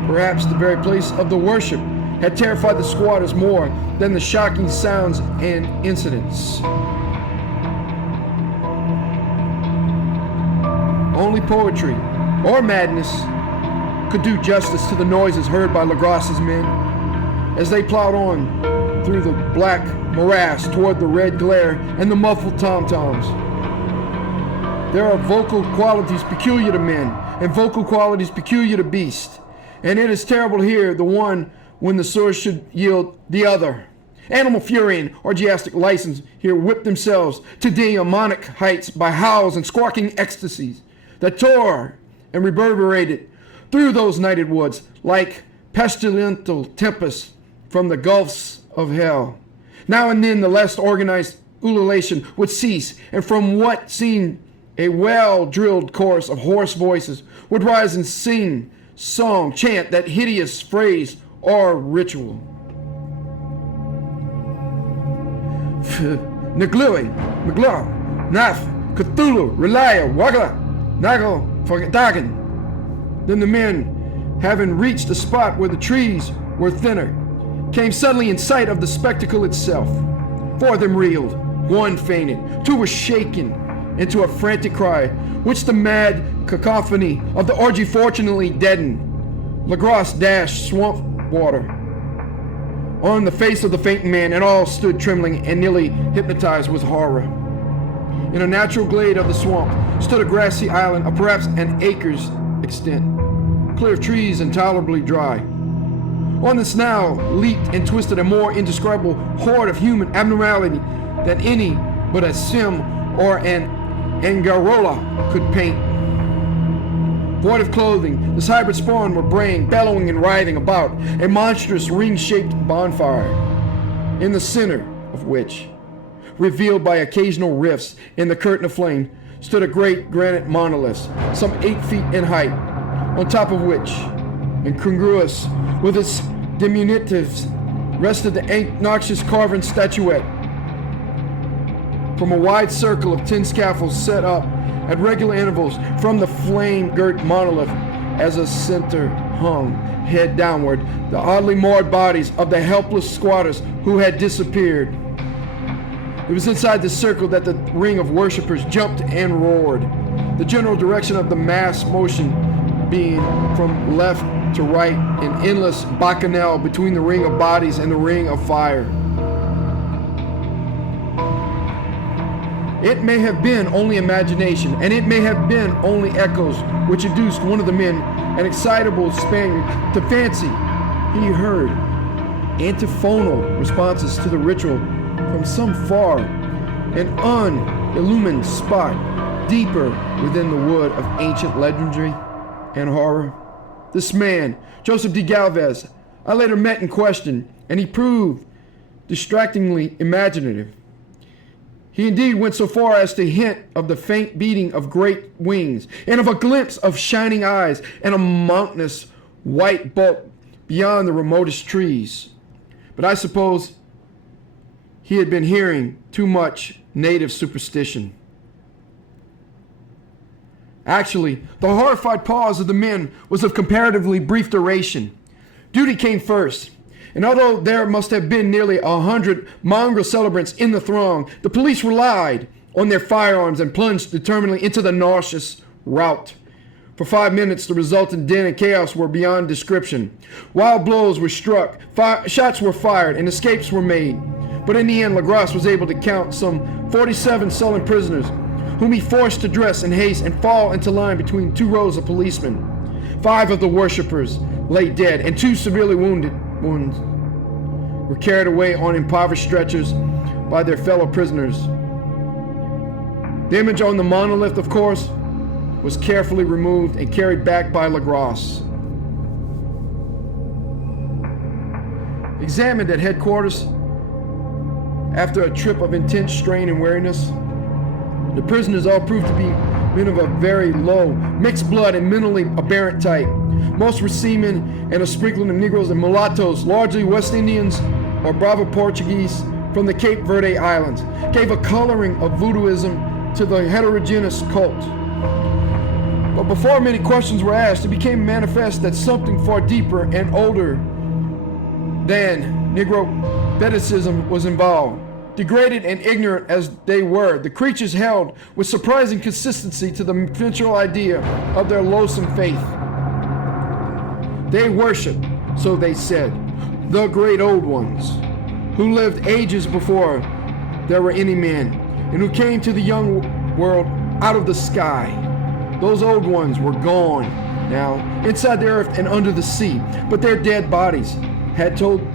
perhaps the very place of the worship had terrified the squatters more than the shocking sounds and incidents. Only poetry or madness could do justice to the noises heard by Legrassi's men as they plowed on through the black morass toward the red glare and the muffled tom-toms. There are vocal qualities peculiar to men, and vocal qualities peculiar to beast. And it is terrible to hear the one when the source should yield the other. Animal fury and orgiastic license here whip themselves to demonic heights by howls and squawking ecstasies that tore and reverberated through those nighted woods like pestilential tempests from the gulfs of hell. Now and then the less organized ululation would cease, and from what seemed a well-drilled chorus of hoarse voices would rise and sing, song, chant that hideous phrase or ritual. Nglui, Mgla, Naf, Cthulhu, Relaya, Wagla, Nago, Dagan. Then the men, having reached a spot where the trees were thinner, came suddenly in sight of the spectacle itself. Four of them reeled, one fainted, two were shaken into a frantic cry, which the mad cacophony of the orgy fortunately deadened. Lagros dashed swamp water on the face of the fainting man, and all stood trembling and nearly hypnotized with horror. In a natural glade of the swamp stood a grassy island of perhaps an acre's extent, clear of trees and tolerably dry. On this now leaped and twisted a more indescribable horde of human abnormality than any but a Sim or an Angarola could paint. Void of clothing, this hybrid spawn were braying, bellowing, and writhing about a monstrous ring-shaped bonfire, in the center of which, revealed by occasional rifts in the curtain of flame, stood a great granite monolith, some 8 feet in height, on top of which, incongruous with its diminutives, rested the noxious carven statuette. From a wide circle of tin scaffolds set up at regular intervals from the flame-girt monolith as a center hung, head downward, the oddly moored bodies of the helpless squatters who had disappeared. It was inside this circle that the ring of worshippers jumped and roared, the general direction of the mass motion being from left to right, an endless bacchanal between the ring of bodies and the ring of fire. It may have been only imagination, and it may have been only echoes which induced one of the men, an excitable Spaniard, to fancy he heard antiphonal responses to the ritual from some far and unillumined spot deeper within the wood of ancient legendary and horror. This man, Joseph D. Galvez, I later met and questioned, and he proved distractingly imaginative. He indeed went so far as to hint of the faint beating of great wings, and of a glimpse of shining eyes, and a mountainous white bulk beyond the remotest trees. But I suppose he had been hearing too much native superstition. Actually, the horrified pause of the men was of comparatively brief duration. Duty came first. And although there must have been nearly 100 mongrel celebrants in the throng, the police relied on their firearms and plunged determinedly into the nauseous rout. For 5 minutes, the resultant din and chaos were beyond description. Wild blows were struck, shots were fired, and escapes were made. But in the end, Lagros was able to count some 47 sullen prisoners, whom he forced to dress in haste and fall into line between 2 rows of policemen. 5 of the worshippers lay dead, and 2 severely wounded ones were carried away on impoverished stretchers by their fellow prisoners. The image on the monolith, of course, was carefully removed and carried back by Lagros. Examined at headquarters, after a trip of intense strain and weariness, the prisoners all proved to be men of a very low, mixed blood and mentally aberrant type. Most were seamen, and a sprinkling of Negroes and mulattoes, largely West Indians or Bravo Portuguese from the Cape Verde Islands, gave a coloring of voodooism to the heterogeneous cult. But before many questions were asked, it became manifest that something far deeper and older than Negro fetishism was involved. Degraded and ignorant as they were, the creatures held with surprising consistency to the central idea of their loathsome faith. They worshiped, so they said, the great old ones, who lived ages before there were any men, and who came to the young world out of the sky. Those old ones were gone now, inside the earth and under the sea, but their dead bodies had told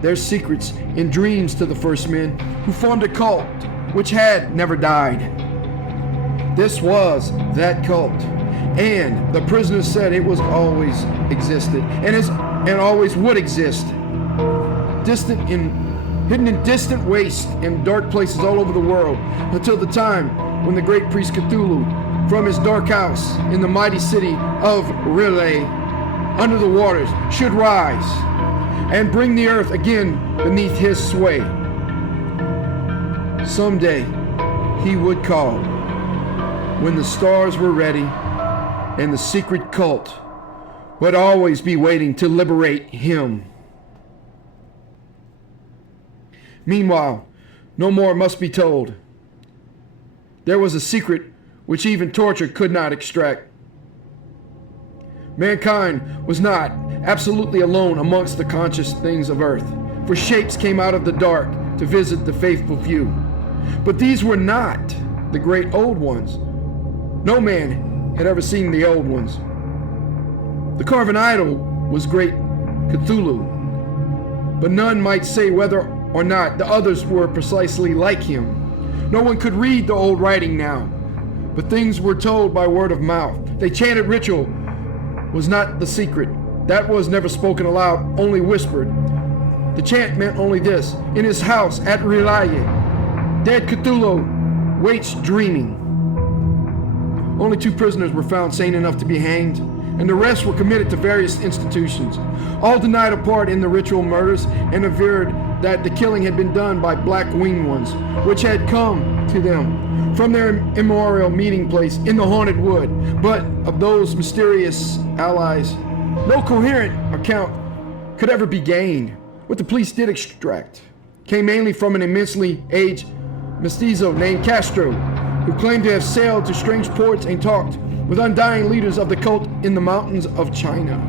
their secrets in dreams to the first men who formed a cult which had never died. This was that cult, and the prisoners said it was always existed and always would exist, hidden in distant wastes and dark places all over the world, until the time when the great priest Cthulhu, from his dark house in the mighty city of Relay, under the waters, should rise and bring the earth again beneath his sway. Someday he would call, when the stars were ready, and the secret cult would always be waiting to liberate him. Meanwhile, no more must be told. There was a secret which even torture could not extract. Mankind was not absolutely alone amongst the conscious things of earth, for shapes came out of the dark to visit the faithful few. But these were not the great old ones. No man had ever seen the old ones. The carven idol was great Cthulhu, but none might say whether or not the others were precisely like him. No one could read the old writing now, but things were told by word of mouth. They chanted ritual was not the secret. That was never spoken aloud, only whispered. The chant meant only this: in his house at Relaya, dead Cthulhu waits dreaming. Only 2 prisoners were found sane enough to be hanged, and the rest were committed to various institutions. All denied a part in the ritual murders and averred that the killing had been done by black-winged ones, which had come to them from their immemorial meeting place in the haunted wood. But of those mysterious allies, no coherent account could ever be gained. What the police did extract came mainly from an immensely aged mestizo named Castro, who claimed to have sailed to strange ports and talked with undying leaders of the cult in the mountains of China.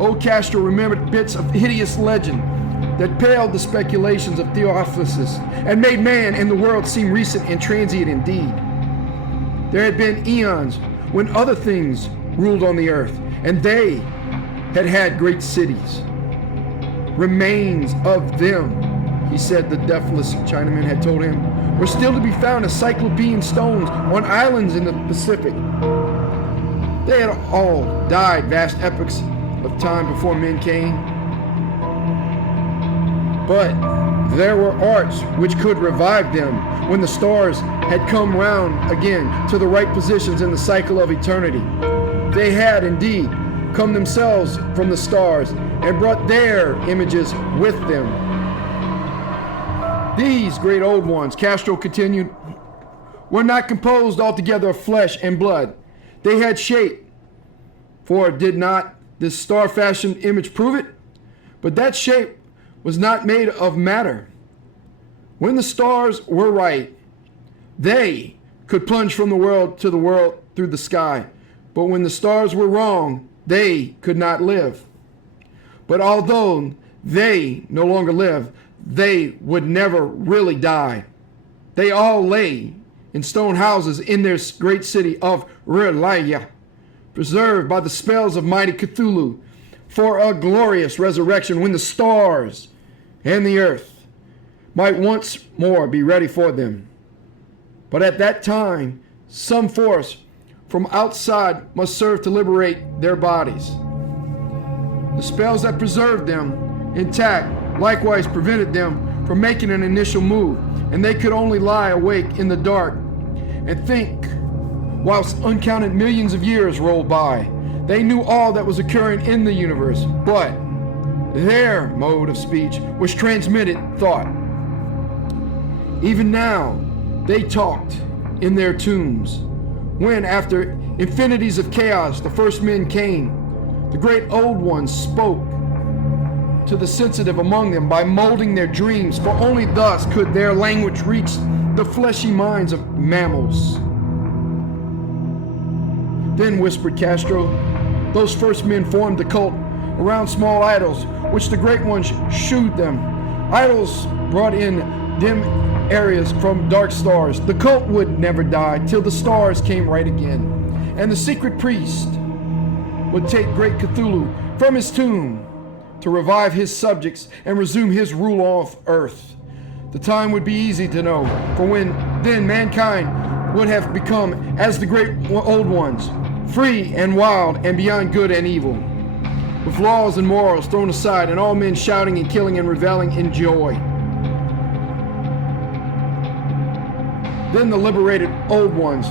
Old Castro remembered bits of hideous legend that paled the speculations of Theophilus and made man and the world seem recent and transient indeed. There had been eons when other things ruled on the earth, and they had had great cities. Remains of them, he said the deathless Chinaman had told him, were still to be found as cyclopean stones on islands in the Pacific. They had all died vast epochs of time before men came. But there were arts which could revive them when the stars had come round again to the right positions in the cycle of eternity. They had indeed come themselves from the stars and brought their images with them. These great old ones, Castro continued, were not composed altogether of flesh and blood. They had shape, for did not this star-fashioned image prove it? But that shape was not made of matter. When the stars were right, they could plunge from the world to the world through the sky. But when the stars were wrong, they could not live. But although they no longer live, they would never really die. They all lay in stone houses in their great city of Relaya, preserved by the spells of mighty Cthulhu, for a glorious resurrection when the stars and the earth might once more be ready for them. But at that time, some force from outside must serve to liberate their bodies. The spells that preserved them intact likewise prevented them from making an initial move, and they could only lie awake in the dark and think whilst uncounted millions of years rolled by. They knew all that was occurring in the universe, but their mode of speech was transmitted thought. Even now, they talked in their tombs. When, after infinities of chaos, the first men came, the great old ones spoke to the sensitive among them by molding their dreams, for only thus could their language reach the fleshy minds of mammals. Then, whispered Castro, those first men formed the cult around small idols, which the great ones shewed them. Idols brought in dim areas from dark stars. The cult would never die till the stars came right again. And the secret priest would take great Cthulhu from his tomb to revive his subjects and resume his rule of earth. The time would be easy to know, for then mankind would have become as the great old ones, free and wild and beyond good and evil, with laws and morals thrown aside and all men shouting and killing and reveling in joy. Then the liberated old ones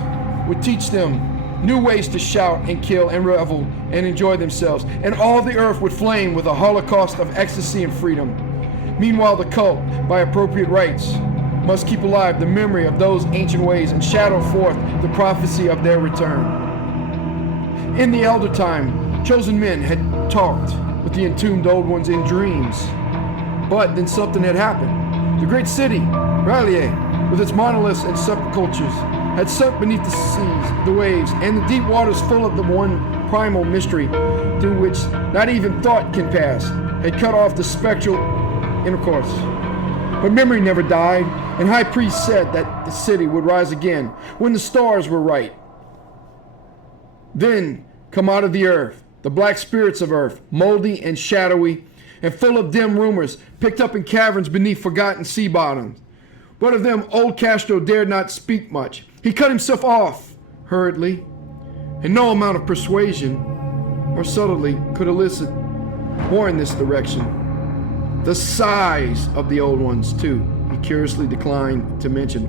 would teach them new ways to shout and kill and revel and enjoy themselves, and all the earth would flame with a holocaust of ecstasy and freedom. Meanwhile, the cult, by appropriate rites, must keep alive the memory of those ancient ways and shadow forth the prophecy of their return. In the elder time, chosen men had talked with the entombed old ones in dreams. But then something had happened. The great city, Raleigh, with its monoliths and subcultures, had sunk beneath the seas, the waves, and the deep waters full of the one primal mystery through which not even thought can pass, had cut off the spectral intercourse. But memory never died, and high priests said that the city would rise again when the stars were right. Then come out of the earth the black spirits of earth, moldy and shadowy, and full of dim rumors, picked up in caverns beneath forgotten sea bottoms. But of them old Castro dared not speak much. He cut himself off hurriedly, and no amount of persuasion or subtlety could elicit more in this direction. The size of the old ones, too, he curiously declined to mention.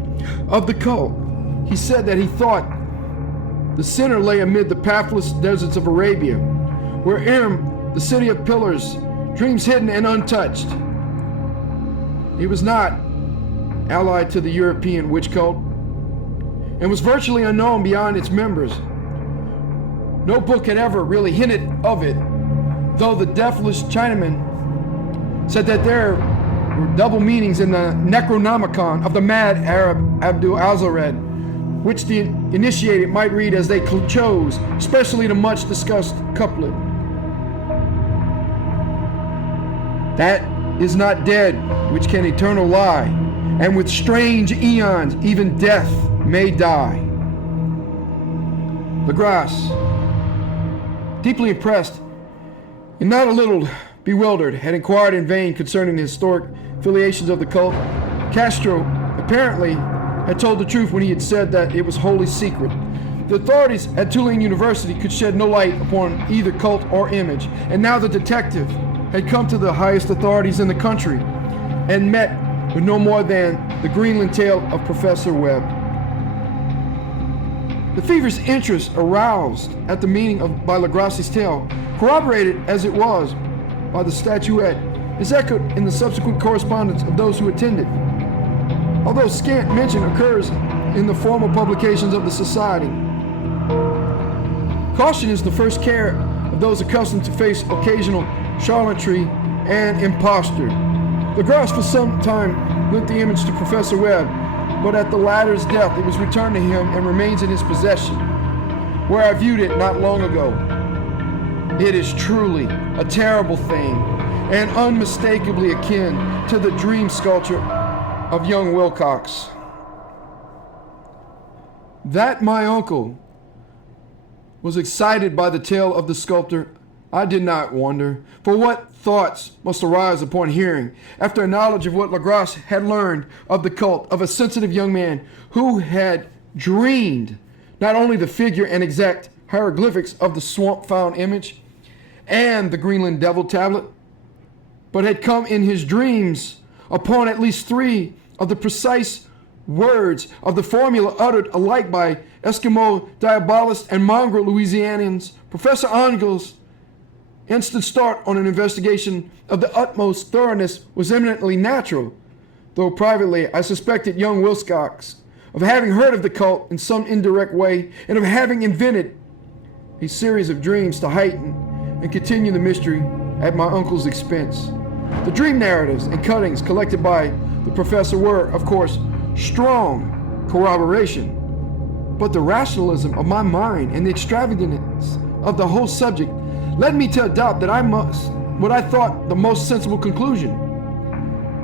Of the cult, he said that he thought the center lay amid the pathless deserts of Arabia, where Irm, the city of pillars, dreams hidden and untouched. He was not allied to the European witch cult, and was virtually unknown beyond its members. No book had ever really hinted of it, though the deathless Chinaman said that there were double meanings in the Necronomicon of the mad Arab Abdul Alzared, which the initiated might read as they chose, especially the much discussed couplet. That is not dead which can eternal lie, and with strange eons even death may die. Legras, deeply impressed and not a little bewildered, had inquired in vain concerning the historic affiliations of the cult. Castro apparently had told the truth when he had said that it was wholly secret. The authorities at Tulane University could shed no light upon either cult or image, and now the detective had come to the highest authorities in the country and met with no more than the Greenland tale of Professor Webb. The feverish interest aroused at the meaning by Legrassi's tale, corroborated as it was by the statuette, is echoed in the subsequent correspondence of those who attended. Although scant mention occurs in the formal publications of the society. Caution is the first care of those accustomed to face occasional charlatanry and imposture. Legras for some time lent the image to Professor Webb, but at the latter's death it was returned to him and remains in his possession, where I viewed it not long ago. It is truly a terrible thing, and unmistakably akin to the dream sculpture of young Wilcox. That my uncle was excited by the tale of the sculptor, I did not wonder, for what thoughts must arise upon hearing, after a knowledge of what Legras had learned of the cult, of a sensitive young man who had dreamed not only the figure and exact hieroglyphics of the swamp-found image and the Greenland devil tablet, but had come in his dreams upon at least 3 of the precise words of the formula uttered alike by Eskimo diabolists and mongrel Louisianians. Professor Angle's instant start on an investigation of the utmost thoroughness was eminently natural, though privately I suspected young Wilcox of having heard of the cult in some indirect way and of having invented a series of dreams to heighten and continue the mystery at my uncle's expense. The dream narratives and cuttings collected by the professor were, of course, strong corroboration, but the rationalism of my mind and the extravagance of the whole subject led me to adopt what I thought the most sensible conclusion.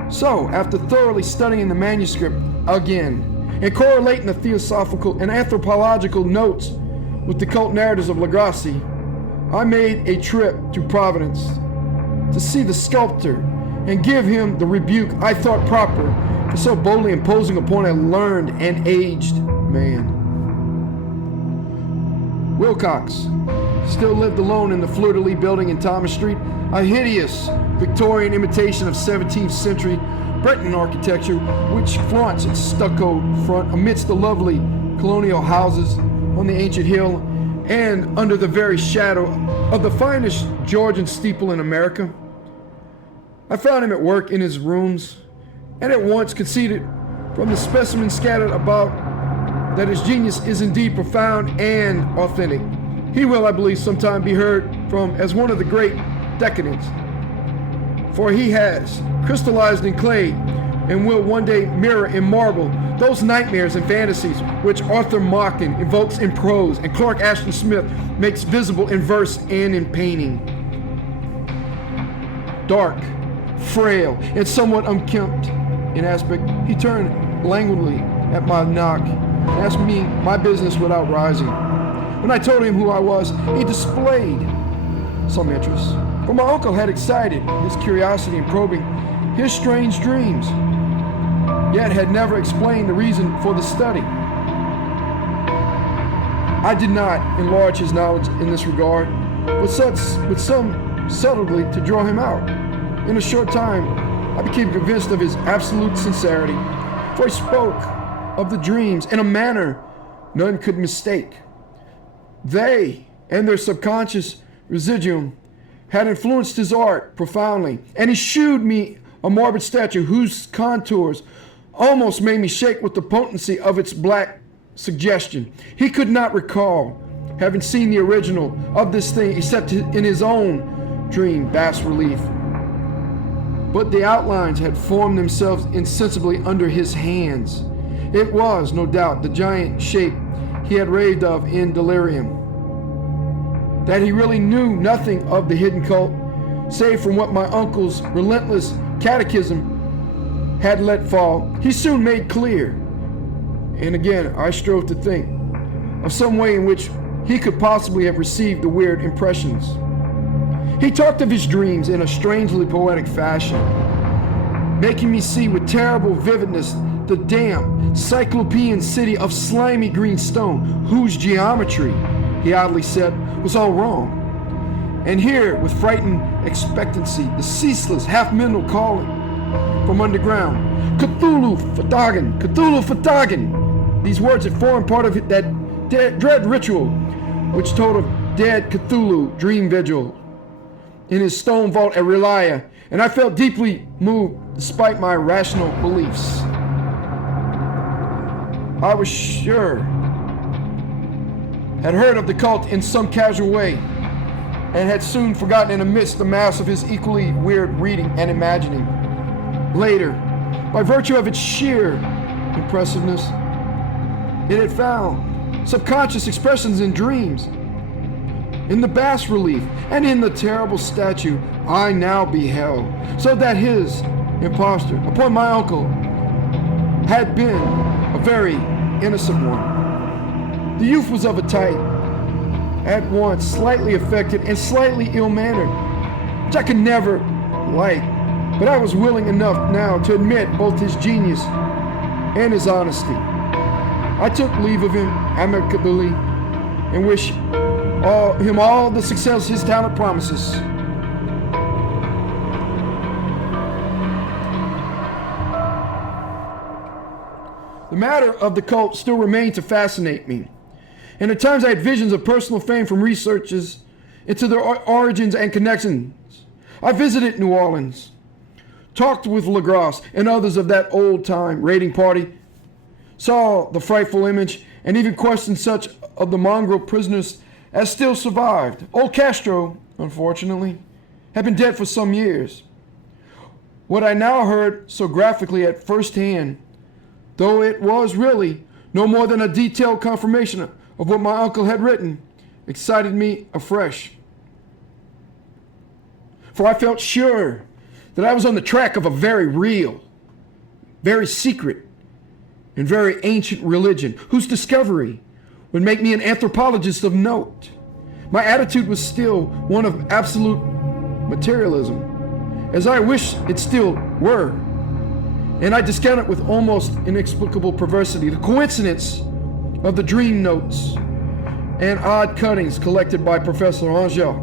So, after thoroughly studying the manuscript again, and correlating the theosophical and anthropological notes with the cult narratives of Legacy, I made a trip to Providence to see the sculptor and give him the rebuke I thought proper for so boldly imposing upon a learned and aged man. Wilcox still lived alone in the fleur-de-lis building in Thomas Street, a hideous Victorian imitation of 17th century Breton architecture which flaunts its stuccoed front amidst the lovely colonial houses on the ancient hill and under the very shadow of the finest Georgian steeple in America. I found him at work in his rooms and at once conceded from the specimens scattered about that his genius is indeed profound and authentic. He will, I believe, sometime be heard from as one of the great decadents, for he has crystallized in clay and will one day mirror in marble those nightmares and fantasies which Arthur Machen evokes in prose and Clark Ashton Smith makes visible in verse and in painting. Dark, frail, and somewhat unkempt in aspect, he turned languidly at my knock and asked me my business without rising. When I told him who I was, he displayed some interest, for my uncle had excited his curiosity in probing his strange dreams, yet had never explained the reason for the study. I did not enlarge his knowledge in this regard, with some subtlety to draw him out. In a short time, I became convinced of his absolute sincerity, for he spoke of the dreams in a manner none could mistake. They and their subconscious residuum had influenced his art profoundly, and he shewed me a marble statue whose contours almost made me shake with the potency of its black suggestion. He could not recall having seen the original of this thing except in his own dream bas relief. But the outlines had formed themselves insensibly under his hands. It was, no doubt, the giant shape he had raved of in delirium. That he really knew nothing of the hidden cult, save from what my uncle's relentless catechism had let fall, he soon made clear. And again, I strove to think of some way in which he could possibly have received the weird impressions. He talked of his dreams in a strangely poetic fashion, making me see with terrible vividness the damp, cyclopean city of slimy green stone, whose geometry, he oddly said, was all wrong. And here, with frightened expectancy, the ceaseless, half-mental calling from underground, Cthulhu Fatagan, Cthulhu Fatagan. These words had formed part of that dread ritual which told of dead Cthulhu dream vigil in his stone vault at Relia, and I felt deeply moved despite my rational beliefs. I was sure had heard of the cult in some casual way, and had soon forgotten in amidst the mass of his equally weird reading and imagining. Later, by virtue of its sheer impressiveness, it had found subconscious expressions in dreams, in the bas relief, and in the terrible statue I now beheld, so that his imposture upon my uncle had been a very innocent one. The youth was of a type, at once slightly affected and slightly ill-mannered, which I could never like, but I was willing enough now to admit both his genius and his honesty. I took leave of him amicably and wished him all the success his talent promises. The matter of the cult still remained to fascinate me, and at times I had visions of personal fame from researches into their origins and connections. I visited New Orleans, talked with Legras and others of that old-time raiding party, saw the frightful image, and even questioned such of the mongrel prisoners as still survived. Old Castro, unfortunately, had been dead for some years. What I now heard so graphically at first hand, though it was really no more than a detailed confirmation of what my uncle had written, excited me afresh. For I felt sure that I was on the track of a very real, very secret, and very ancient religion, whose discovery would make me an anthropologist of note. My attitude was still one of absolute materialism, as I wish it still were. And I discounted with almost inexplicable perversity the coincidence of the dream notes and odd cuttings collected by Professor Angel.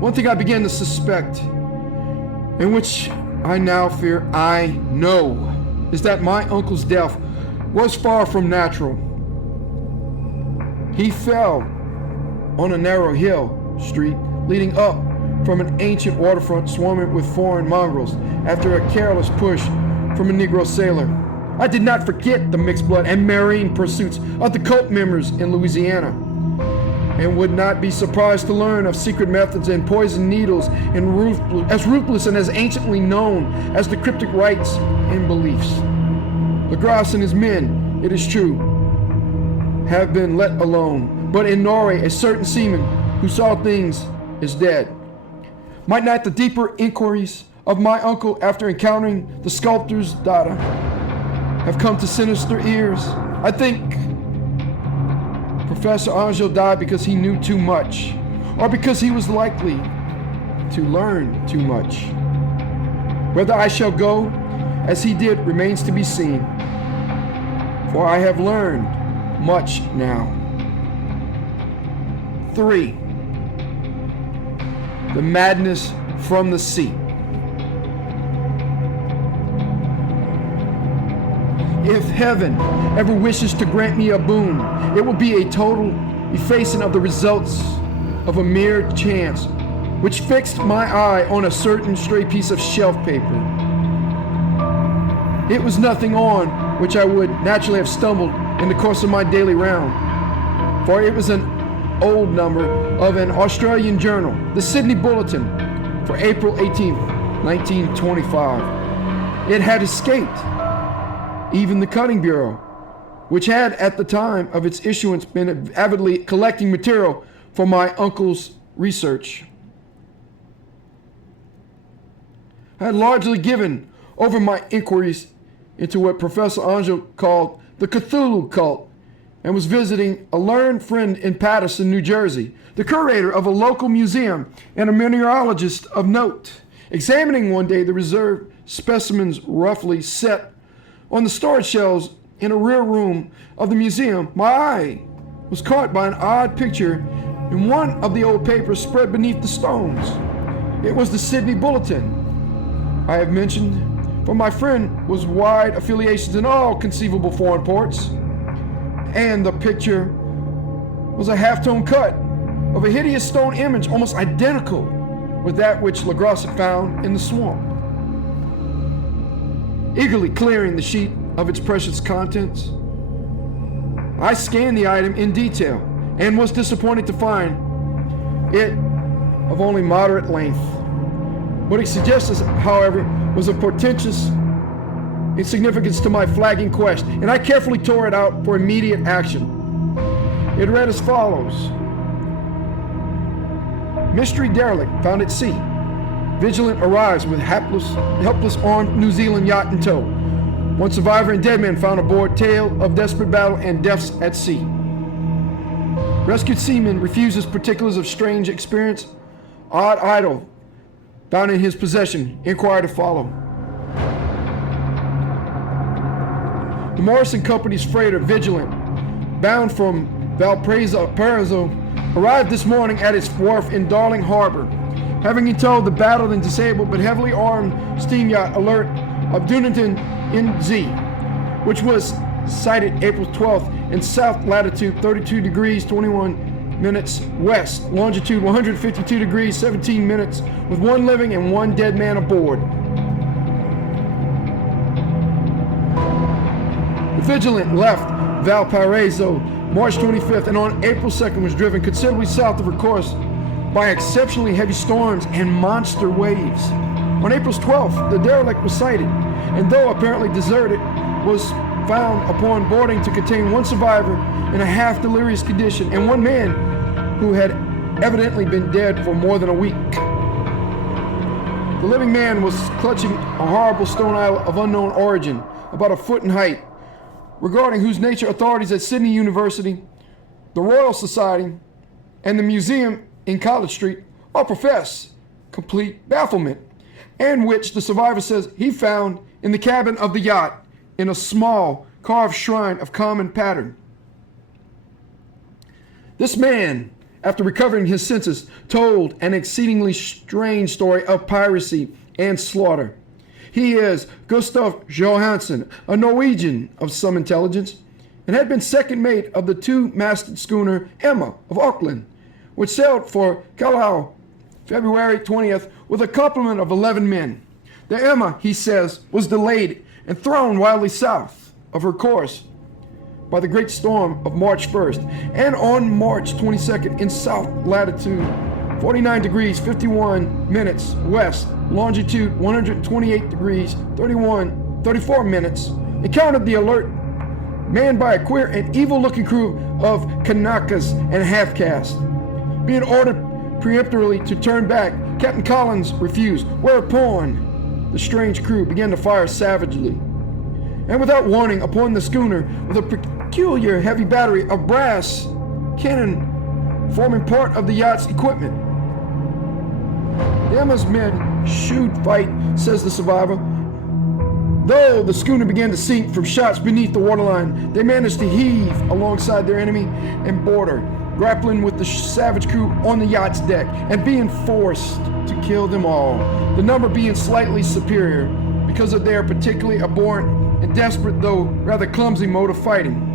One thing I began to suspect, and which I now fear I know, is that my uncle's death was far from natural. He fell on a narrow hill street leading up from an ancient waterfront swarming with foreign mongrels after a careless push from a Negro sailor. I did not forget the mixed blood and marine pursuits of the cult members in Louisiana, and would not be surprised to learn of secret methods and poison needles and as ruthless and as anciently known as the cryptic rites and beliefs. Legras and his men, it is true, have been let alone, but in Norway a certain seaman who saw things is dead. Might not the deeper inquiries of my uncle after encountering the sculptor's daughter have come to sinister ears? I think Professor Angel died because he knew too much, or because he was likely to learn too much. Whether I shall go as he did remains to be seen, for I have learned much now. 3. The madness from the sea. If heaven ever wishes to grant me a boon, it will be a total effacing of the results of a mere chance, which fixed my eye on a certain stray piece of shelf paper. It was nothing on which I would naturally have stumbled in the course of my daily round, for it was an old number of an Australian journal, the Sydney Bulletin, for April 18th, 1925. It had escaped even the Cutting Bureau, which had at the time of its issuance been avidly collecting material for my uncle's research. I had largely given over my inquiries into what Professor Angel called the Cthulhu cult, and was visiting a learned friend in Paterson, New Jersey, the curator of a local museum and a mineralogist of note. Examining one day the reserved specimens roughly set on the storage shelves in a rear room of the museum, my eye was caught by an odd picture in one of the old papers spread beneath the stones. It was the Sydney Bulletin I have mentioned, for my friend was wide affiliations in all conceivable foreign ports, and the picture was a half-tone cut of a hideous stone image almost identical with that which Legras had found in the swamp. Eagerly clearing the sheet of its precious contents, I scanned the item in detail and was disappointed to find it of only moderate length. What it suggested, however, was of portentous insignificance to my flagging quest, and I carefully tore it out for immediate action. It read as follows: Mystery derelict found at sea. Vigilant arrives with helpless armed New Zealand yacht in tow. One survivor and dead man found aboard. Tale of desperate battle and deaths at sea. Rescued seaman refuses particulars of strange experience. Odd idol found in his possession. Inquiry to follow. The Morrison Company's freighter Vigilant, bound from Valparaiso, arrived this morning at its wharf in Darling Harbor, having in tow the battered and disabled but heavily armed steam yacht Alert of Dunedin NZ, which was sighted April 12th in south latitude 32 degrees 21 minutes west, longitude 152 degrees 17 minutes, with one living and one dead man aboard. The Vigilant left Valparaiso March 25th and on April 2nd was driven considerably south of her course by exceptionally heavy storms and monster waves. On April 12th, the derelict was sighted, and though apparently deserted, was found upon boarding to contain one survivor in a half-delirious condition and one man who had evidently been dead for more than a week. The living man was clutching a horrible stone idol of unknown origin, about a foot in height, regarding whose nature authorities at Sydney University, the Royal Society, and the museum in College Street all profess complete bafflement, and which the survivor says he found in the cabin of the yacht in a small carved shrine of common pattern. This man, after recovering his senses, told an exceedingly strange story of piracy and slaughter. He is Gustav Johansen, a Norwegian of some intelligence, and had been second mate of the two-masted schooner Emma of Auckland, which sailed for Callao February 20th with a complement of 11 men. The Emma, he says, was delayed and thrown wildly south of her course by the great storm of March 1st, and on March 22nd in south latitude 49 degrees 51 minutes west, longitude 128 degrees 34 minutes, encountered the Alert, manned by a queer and evil-looking crew of Kanakas and half-caste. Being ordered peremptorily to turn back, Captain Collins refused, whereupon the strange crew began to fire savagely, and without warning, upon the schooner with a peculiar heavy battery of brass cannon forming part of the yacht's equipment. The Emma's men shooed fight, says the survivor. Though the schooner began to sink from shots beneath the waterline, they managed to heave alongside their enemy and board her, grappling with the savage crew on the yacht's deck and being forced to kill them all, the number being slightly superior because of their particularly abhorrent and desperate, though rather clumsy, mode of fighting.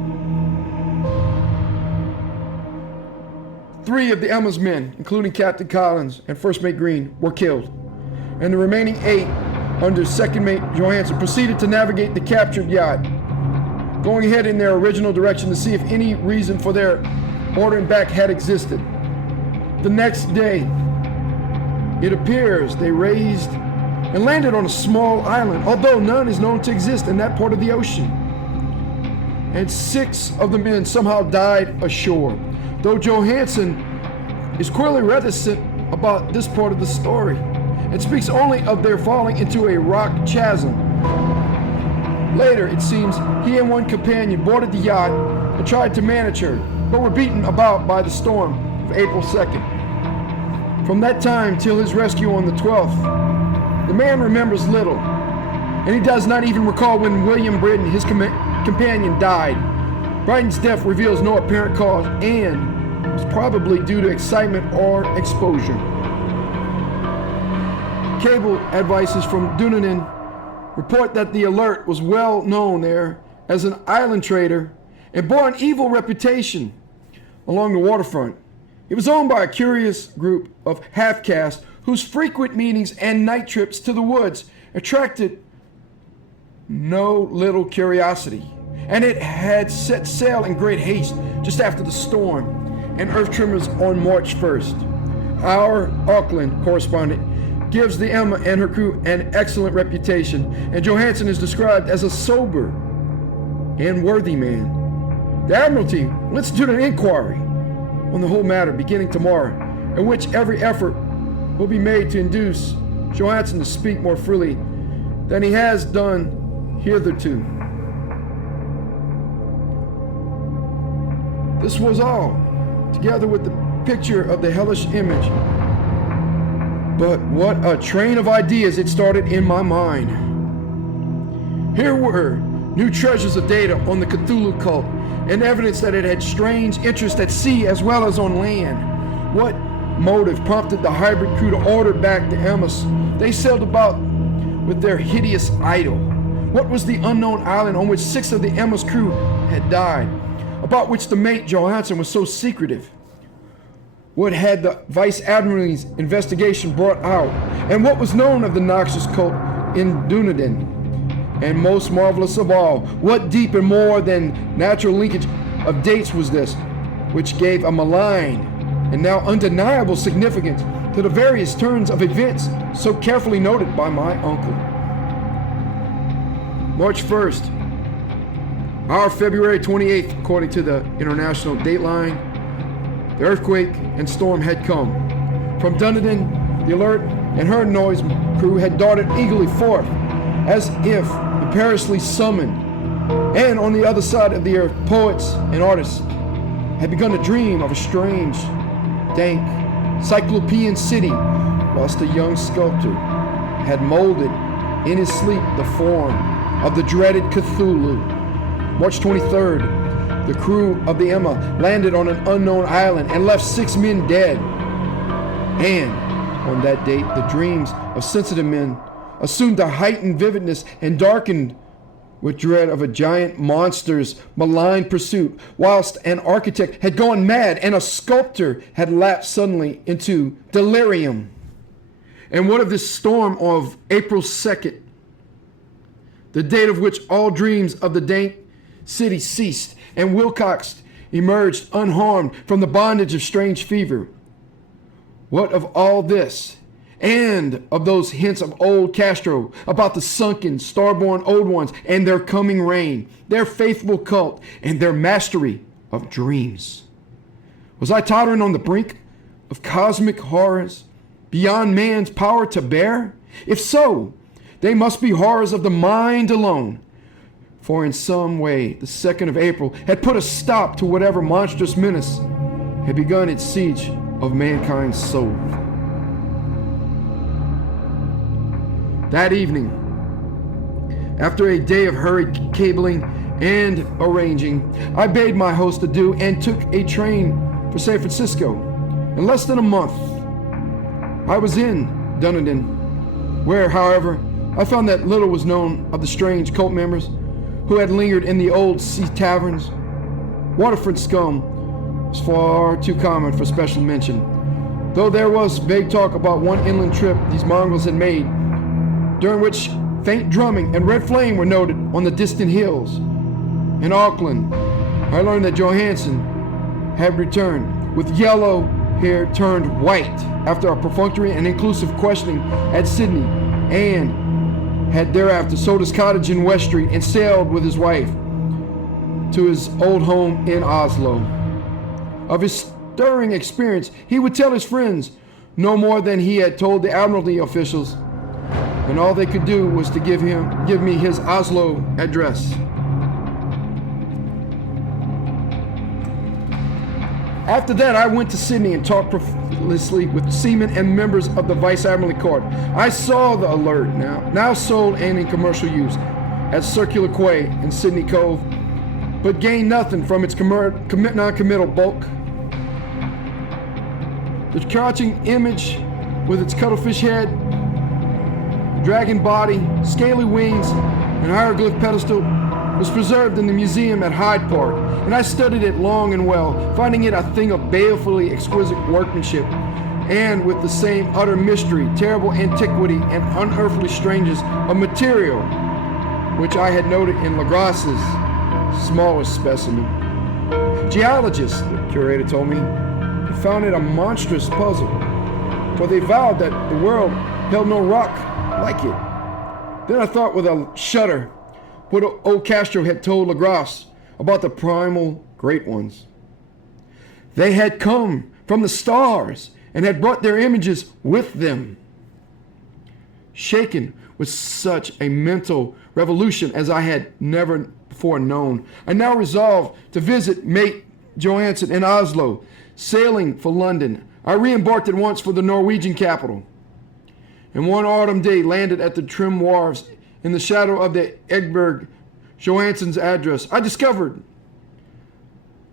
3 of the Emma's men, including Captain Collins and First Mate Green, were killed, and the remaining 8, under Second Mate Johansson, proceeded to navigate the captured yacht, going ahead in their original direction to see if any reason for their ordering back had existed. The next day, it appears they raised and landed on a small island, although none is known to exist in that part of the ocean. And 6 of the men somehow died ashore, though Johansson is clearly reticent about this part of the story and speaks only of their falling into a rock chasm. Later, it seems, he and one companion boarded the yacht and tried to manage her, but were beaten about by the storm of April 2nd. From that time till his rescue on the 12th, the man remembers little, and he does not even recall when William Britton, his companion, died. Brighton's death reveals no apparent cause and was probably due to excitement or exposure. Cable advices from Dunedin report that the Alert was well known there as an island trader and bore an evil reputation along the waterfront. It was owned by a curious group of half-caste whose frequent meetings and night trips to the woods attracted no little curiosity, and it had set sail in great haste just after the storm and earth tremors on March 1st. Our Auckland correspondent gives the Emma and her crew an excellent reputation, and Johansson is described as a sober and worthy man. The Admiralty will institute an inquiry on the whole matter beginning tomorrow, in which every effort will be made to induce Johansson to speak more freely than he has done hitherto. This was all, together with the picture of the hellish image. But what a train of ideas it started in my mind. Here were new treasures of data on the Cthulhu cult and evidence that it had strange interest at sea as well as on land. What motive prompted the hybrid crew to order back the Emmas they sailed about with their hideous idol? What was the unknown island on which 6 of the Emma's crew had died, about which the mate Johansson was so secretive? What had the Vice Admiral's investigation brought out, and what was known of the noxious cult in Dunedin? And most marvelous of all, what deep and more than natural linkage of dates was this, which gave a malign and now undeniable significance to the various turns of events so carefully noted by my uncle? March 1st, our February 28th, according to the international dateline, the earthquake and storm had come. From Dunedin, the Alert and her noise crew had darted eagerly forth, as if the imperiously summoned. And on the other side of the earth, poets and artists had begun to dream of a strange, dank, cyclopean city, whilst a young sculptor had molded in his sleep the form of the dreaded Cthulhu. March 23rd, the crew of the Emma landed on an unknown island and left 6 men dead. And on that date, the dreams of sensitive men assumed a heightened vividness and darkened with dread of a giant monster's malign pursuit, whilst an architect had gone mad and a sculptor had lapsed suddenly into delirium. And what of this storm of April 2nd, the date of which all dreams of the dank city ceased, and Wilcox emerged unharmed from the bondage of strange fever? What of all this, and of those hints of old Castro about the sunken, star-born old ones and their coming reign, their faithful cult, and their mastery of dreams? Was I tottering on the brink of cosmic horrors beyond man's power to bear? If so, they must be horrors of the mind alone. For in some way, the 2nd of April had put a stop to whatever monstrous menace had begun its siege of mankind's soul. That evening, after a day of hurried cabling and arranging, I bade my host adieu and took a train for San Francisco. In less than a month, I was in Dunedin, where, however, I found that little was known of the strange cult members who had lingered in the old sea taverns. Waterfront scum was far too common for special mention, though there was vague talk about one inland trip these mongrels had made, during which faint drumming and red flame were noted on the distant hills. In Auckland, I learned that Johansson had returned with yellow hair turned white after a perfunctory and inclusive questioning at Sydney, and had thereafter sold his cottage in West Street and sailed with his wife to his old home in Oslo. Of his stirring experience, he would tell his friends no more than he had told the Admiralty officials, and all they could do was to give me his Oslo address. After that, I went to Sydney and talked profusely with seamen and members of the Vice Admiralty Court. I saw the Alert now sold and in commercial use at Circular Quay in Sydney Cove, but gained nothing from its non-committal bulk. The crouching image with its cuttlefish head, dragon body, scaly wings, and hieroglyph pedestal was preserved in the museum at Hyde Park, and I studied it long and well, finding it a thing of balefully exquisite workmanship, and with the same utter mystery, terrible antiquity, and unearthly strangeness of material which I had noted in Lagrasse's smallest specimen. Geologists, the curator told me, found it a monstrous puzzle, for they vowed that the world held no rock like it. Then I thought with a shudder what old Castro had told Lagrasse about the primal great ones. They had come from the stars and had brought their images with them. Shaken with such a mental revolution as I had never before known, I now resolved to visit mate Johansson in Oslo. Sailing for London, I re-embarked at once for the Norwegian capital, and one autumn day landed at the trim wharves in the shadow of the Egberg. Johansson's address, I discovered,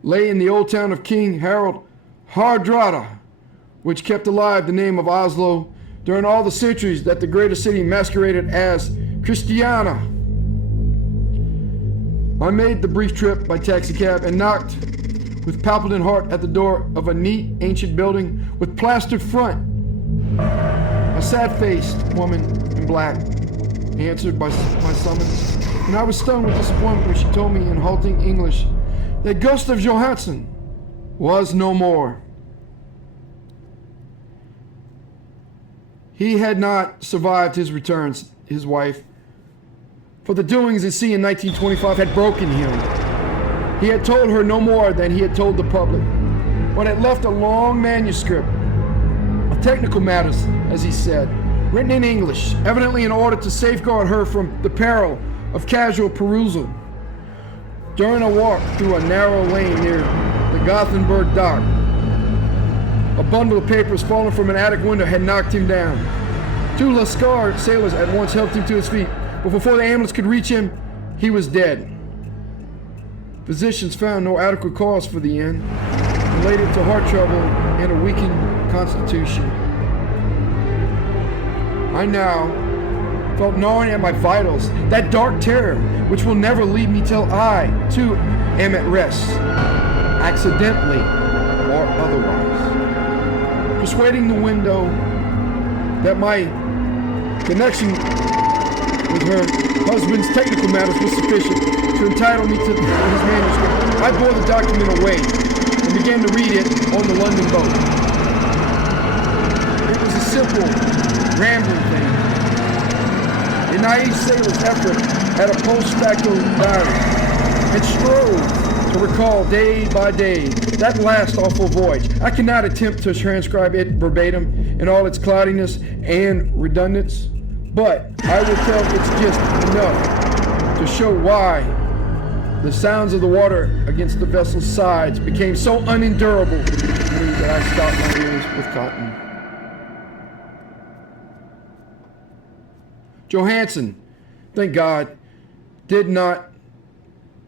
lay in the old town of King Harald Hardrada, which kept alive the name of Oslo during all the centuries that the greater city masqueraded as Christiania. I made the brief trip by taxicab and knocked with palpitant heart at the door of a neat ancient building with plastered front. A sad-faced woman in black answered my summons, and I was stunned with disappointment when she told me in halting English that Ghost of Johansson was no more. He had not survived his returns, his wife, for the doings at sea in 1925 had broken him. He had told her no more than he had told the public, but had left a long manuscript of technical matters, as he said, written in English, evidently in order to safeguard her from the peril of casual perusal. During a walk through a narrow lane near the Gothenburg dock, a bundle of papers fallen from an attic window had knocked him down. Two Lascar sailors at once helped him to his feet, but before the ambulance could reach him, he was dead. Physicians found no adequate cause for the end, related to heart trouble and a weakened constitution. I now felt gnawing at my vitals, that dark terror which will never leave me till I, too, am at rest, accidentally or otherwise. Persuading the window that my connection with her husband's technical matters was sufficient to entitle me to his manuscript, I bore the document away and began to read it on the London boat. It was a simple, rambling thing. A naive sailor's effort at a post-facto diary, and strove to recall day by day that last awful voyage. I cannot attempt to transcribe it verbatim in all its cloudiness and redundance, but I will tell its gist enough to show why the sounds of the water against the vessel's sides became so unendurable that I stopped my ears with cotton. Johansen, thank God, did not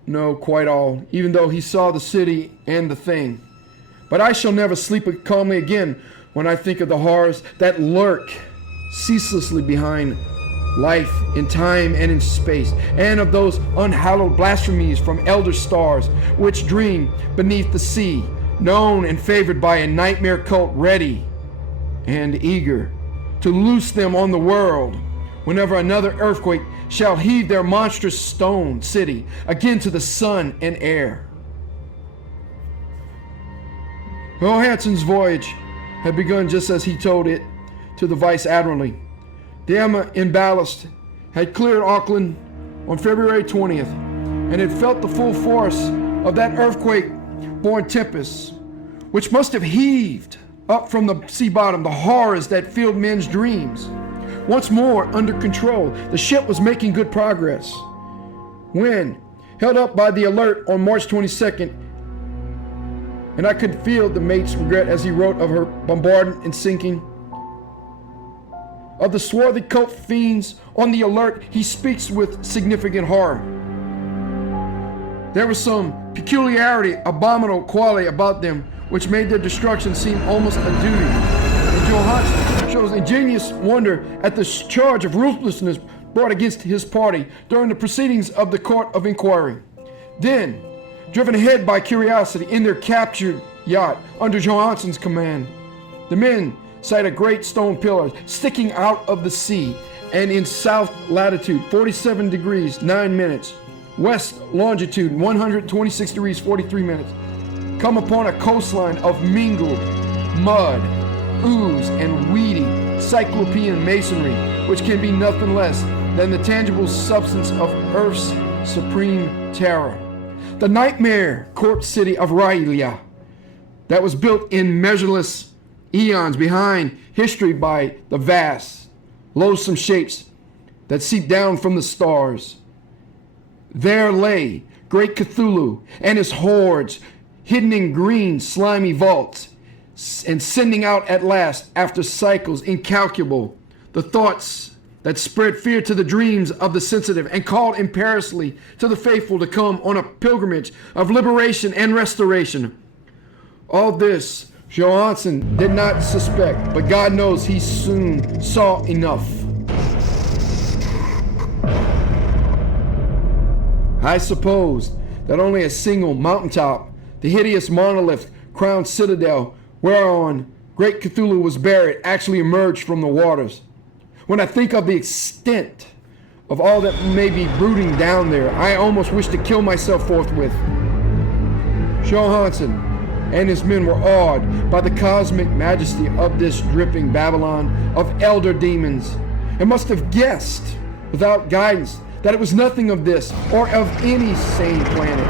know quite all, even though he saw the city and the thing. But I shall never sleep calmly again when I think of the horrors that lurk ceaselessly behind life in time and in space, and of those unhallowed blasphemies from elder stars which dream beneath the sea, known and favored by a nightmare cult ready and eager to loose them on the world whenever another earthquake shall heave their monstrous stone city again to the sun and air. Johansen's voyage had begun just as he told it to the Vice-Admiralty. The Emma in ballast had cleared Auckland on February 20th and had felt the full force of that earthquake-born tempest, which must have heaved up from the sea bottom the horrors that filled men's dreams. Once more under control, the ship was making good progress when, held up by the alert on March 22nd, and I could feel the mate's regret as he wrote of her bombardment and sinking. Of the swarthy cult fiends on the alert, he speaks with significant horror. There was some peculiarity, abominable quality about them which made their destruction seem almost a duty. And Johansen shows ingenious wonder at the charge of ruthlessness brought against his party during the proceedings of the Court of Inquiry. Then, driven ahead by curiosity in their captured yacht under Johansen's command, the men sight a great stone pillar sticking out of the sea, and in south latitude 47 degrees 9 minutes, west longitude 126 degrees 43 minutes, come upon a coastline of mingled mud, ooze, and weedy cyclopean masonry, which can be nothing less than the tangible substance of Earth's supreme terror. The nightmare corpse city of Railia, that was built in measureless eons behind history by the vast, loathsome shapes that seep down from the stars. There lay great Cthulhu and his hordes, hidden in green, slimy vaults, and sending out at last, after cycles incalculable, the thoughts that spread fear to the dreams of the sensitive and called imperiously to the faithful to come on a pilgrimage of liberation and restoration. All this Johansen did not suspect, but God knows he soon saw enough. I supposed that only a single mountaintop, the hideous monolith crowned citadel whereon great Cthulhu was buried, actually emerged from the waters. When I think of the extent of all that may be brooding down there, I almost wish to kill myself forthwith. Johansen and his men were awed by the cosmic majesty of this dripping Babylon of elder demons, and must have guessed, without guidance, that it was nothing of this or of any sane planet.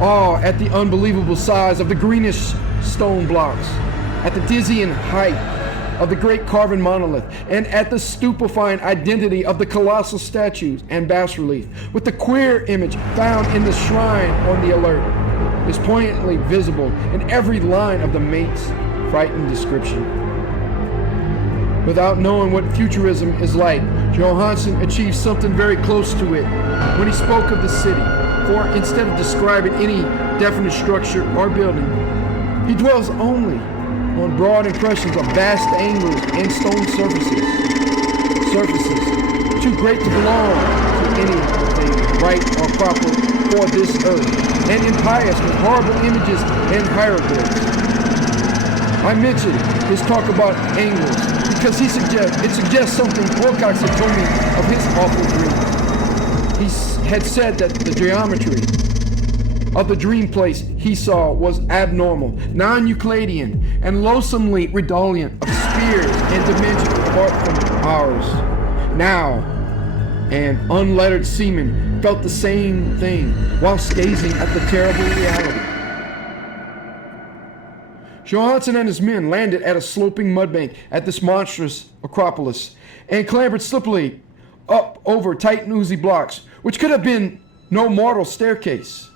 Awe at the unbelievable size of the greenish stone blocks, at the dizzying height of the great carven monolith, and at the stupefying identity of the colossal statues and bas-relief, with the queer image found in the shrine on the alert, is poignantly visible in every line of the mate's frightened description. Without knowing what futurism is like, Johansson achieved something very close to it when he spoke of the city, for instead of describing any definite structure or building, he dwells only on broad impressions of vast angles and stone surfaces too great to belong to anything right or proper for this earth, and impious with horrible images and hieroglyphs. I mentioned his talk about angles because it suggests something Wilcox had told me of his awful dreams. He had said that the geometry of the dream place he saw was abnormal, non-Euclidean, and loathsomely redolent of spheres and dimensions apart from ours. Now, an unlettered seaman felt the same thing whilst gazing at the terrible reality. Johansson and his men landed at a sloping mudbank at this monstrous acropolis and clambered slippery up over tight and oozy blocks, which could have been no mortal staircase.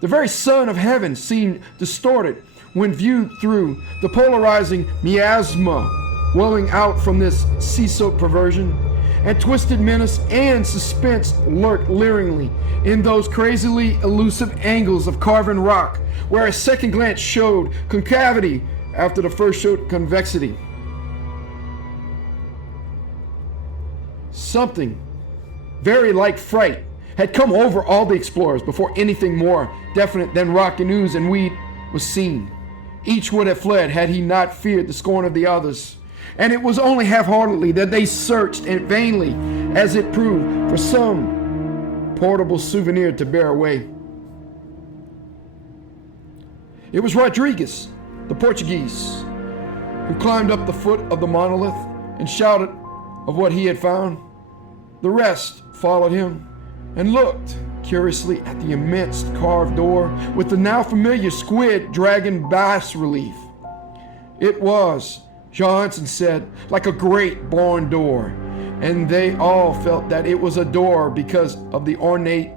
The very sun of heaven seemed distorted when viewed through the polarizing miasma welling out from this sea-soaked perversion, and twisted menace and suspense lurked leeringly in those crazily elusive angles of carven rock, where a second glance showed concavity after the first showed convexity. Something very like fright had come over all the explorers before anything more definite than rock and ooze and weed was seen. Each would have fled had he not feared the scorn of the others, and it was only half-heartedly that they searched, and vainly, as it proved, for some portable souvenir to bear away. It was Rodriguez, the Portuguese, who climbed up the foot of the monolith and shouted of what he had found. The rest followed him and looked curiously at the immense carved door with the now familiar squid dragon bas-relief. It was, Johansson said, like a great barn door, and they all felt that it was a door because of the ornate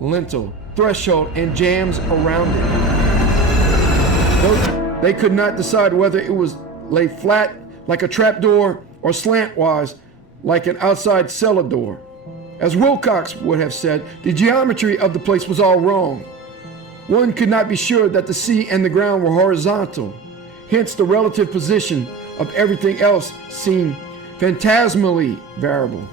lintel, threshold, and jambs around it. Though they could not decide whether it was lay flat like a trapdoor or slantwise like an outside cellar door. As Wilcox would have said, the geometry of the place was all wrong. One could not be sure that the sea and the ground were horizontal. Hence the relative position of everything else seemed phantasmally variable.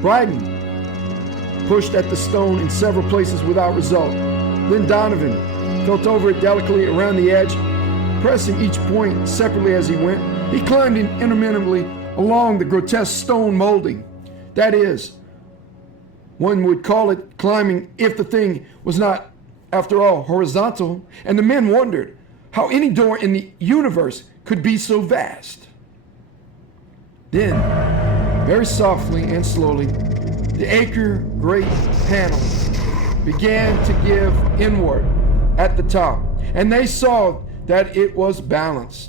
Bryden pushed at the stone in several places without result. Then Donovan felt over it delicately around the edge, pressing each point separately as he went. He climbed interminably along the grotesque stone molding. That is, one would call it climbing if the thing was not, after all, horizontal, and the men wondered how any door in the universe could be so vast. Then, very softly and slowly, the acre great panel began to give inward at the top, and they saw that it was balanced.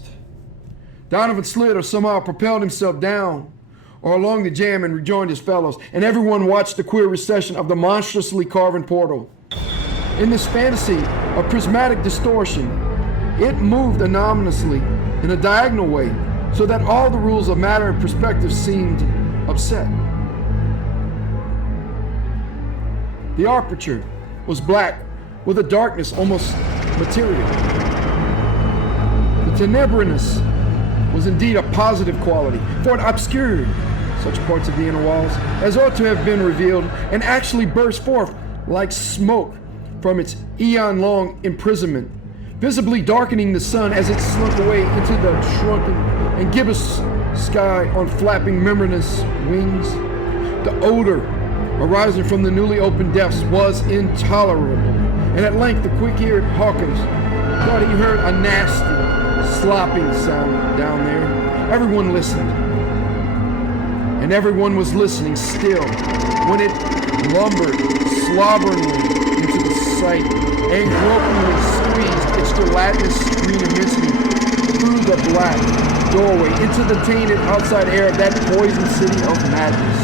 Donovan slid or somehow propelled himself down or along the jamb and rejoined his fellows, and everyone watched the queer recession of the monstrously carven portal. In this fantasy of prismatic distortion, it moved anomalously in a diagonal way, so that all the rules of matter and perspective seemed upset. The aperture was black with a darkness almost material. The tenebrousness was indeed a positive quality, for it obscured such parts of the inner walls as ought to have been revealed, and actually burst forth like smoke from its eon-long imprisonment, visibly darkening the sun as it slunk away into the shrunken and gibbous sky on flapping membranous wings. The odor arising from the newly opened depths was intolerable, and at length the quick-eared Hawkins thought he heard a nasty slopping sound down there. Everyone listened, and everyone was listening still when it lumbered slobberingly into the sight and gropingly squeezed its gelatinous green immensity a black doorway into the tainted outside air of that poison city of madness.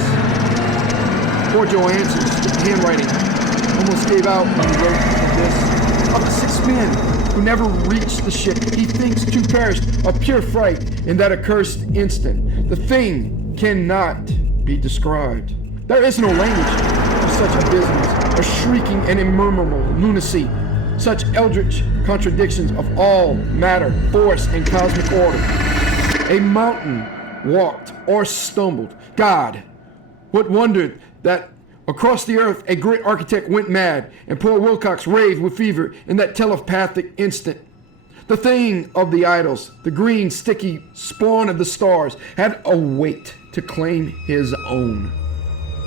Poor Johansson's handwriting almost gave out when he wrote this. Of the 6 men who never reached the ship, he thinks 2 perished of pure fright in that accursed instant. The thing cannot be described. There is no language for such abysms, a shrieking and immeasurable lunacy, such eldritch contradictions of all matter, force, and cosmic order. A mountain walked or stumbled. God, what wondered that across the earth a great architect went mad, and poor Wilcox raved with fever in that telepathic instant. The thing of the idols, the green, sticky spawn of the stars, had a weight to claim his own.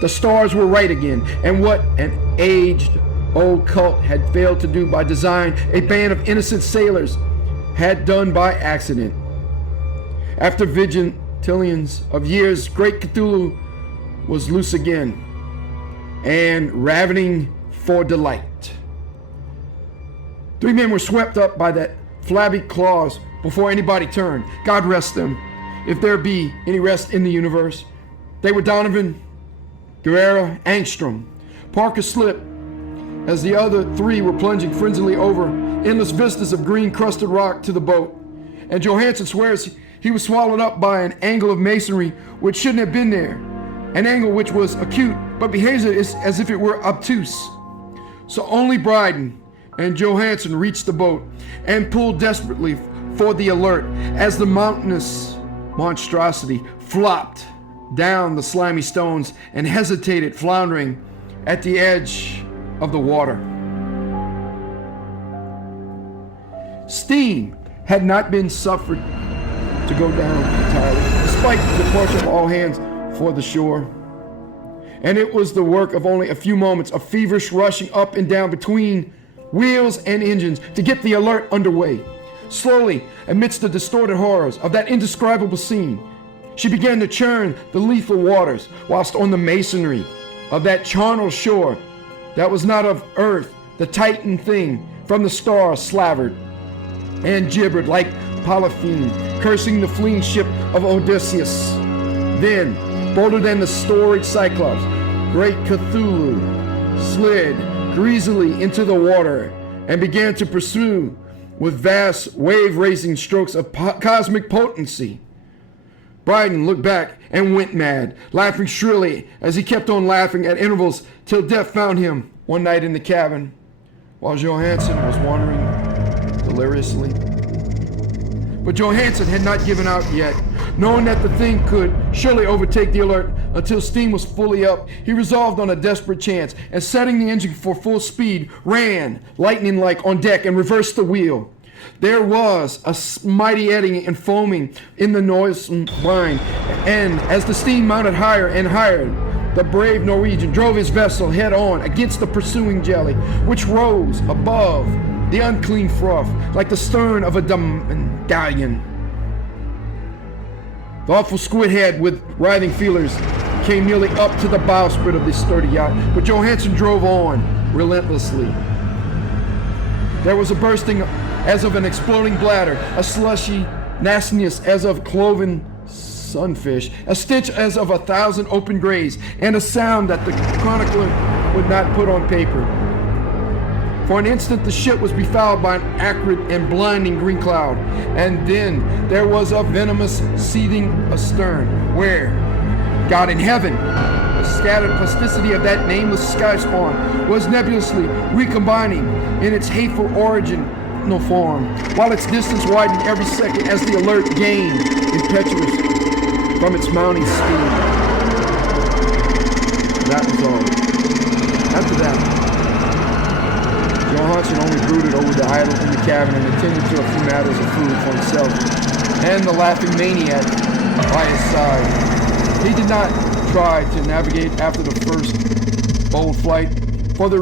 The stars were right again, and what an aged old cult had failed to do by design, a band of innocent sailors had done by accident. After vigintillions of years, great Cthulhu was loose again and ravening for delight. 3 men were swept up by that flabby claws before anybody turned. God rest them, if there be any rest in the universe. They were Donovan, Guerrero, Angstrom. Parker slipped as the other 3 were plunging frenziedly over endless vistas of green crusted rock to the boat. And Johansson swears he was swallowed up by an angle of masonry which shouldn't have been there. An angle which was acute, but behaves as if it were obtuse. So only Bryden and Johansson reached the boat and pulled desperately for the alert as the mountainous monstrosity flopped down the slimy stones and hesitated, floundering at the edge of the water. Steam had not been suffered to go down entirely, despite the departure of all hands for the shore. And it was the work of only a few moments of feverish rushing up and down between wheels and engines to get the alert underway. Slowly, amidst the distorted horrors of that indescribable scene, she began to churn the lethal waters, whilst on the masonry of that charnel shore that was not of earth, the Titan thing from the stars slavered and gibbered like Polypheme, cursing the fleeing ship of Odysseus. Then, bolder than the storied Cyclops, great Cthulhu slid greasily into the water and began to pursue with vast wave-racing strokes of cosmic potency. Bryden looked back and went mad, laughing shrilly as he kept on laughing at intervals till death found him one night in the cabin, while Johansson was wandering deliriously. But Johansson had not given out yet. Knowing that the thing could surely overtake the alert until steam was fully up, he resolved on a desperate chance, and setting the engine for full speed, ran, lightning-like, on deck and reversed the wheel. There was a mighty eddying and foaming in the noisome brine, and as the steam mounted higher and higher, the brave Norwegian drove his vessel head-on against the pursuing jelly, which rose above the unclean froth like the stern of a galleon. The awful squid head with writhing feelers came nearly up to the bowsprit of this sturdy yacht, but Johansson drove on relentlessly. There was a bursting as of an exploding bladder, a slushy nastiness as of cloven sunfish, a stench as of 1,000 open graves, and a sound that the chronicler would not put on paper. For an instant the ship was befouled by an acrid and blinding green cloud, and then there was a venomous seething astern, where, God in heaven, the scattered plasticity of that nameless sky spawn was nebulously recombining in its hateful original form, while its distance widened every second as the alert gained impetuous from its mounting speed. That was all. After that, Johansson only brooded over the idol in the cabin and attended to a few matters of food for himself and the laughing maniac by his side. He did not try to navigate after the first bold flight, for the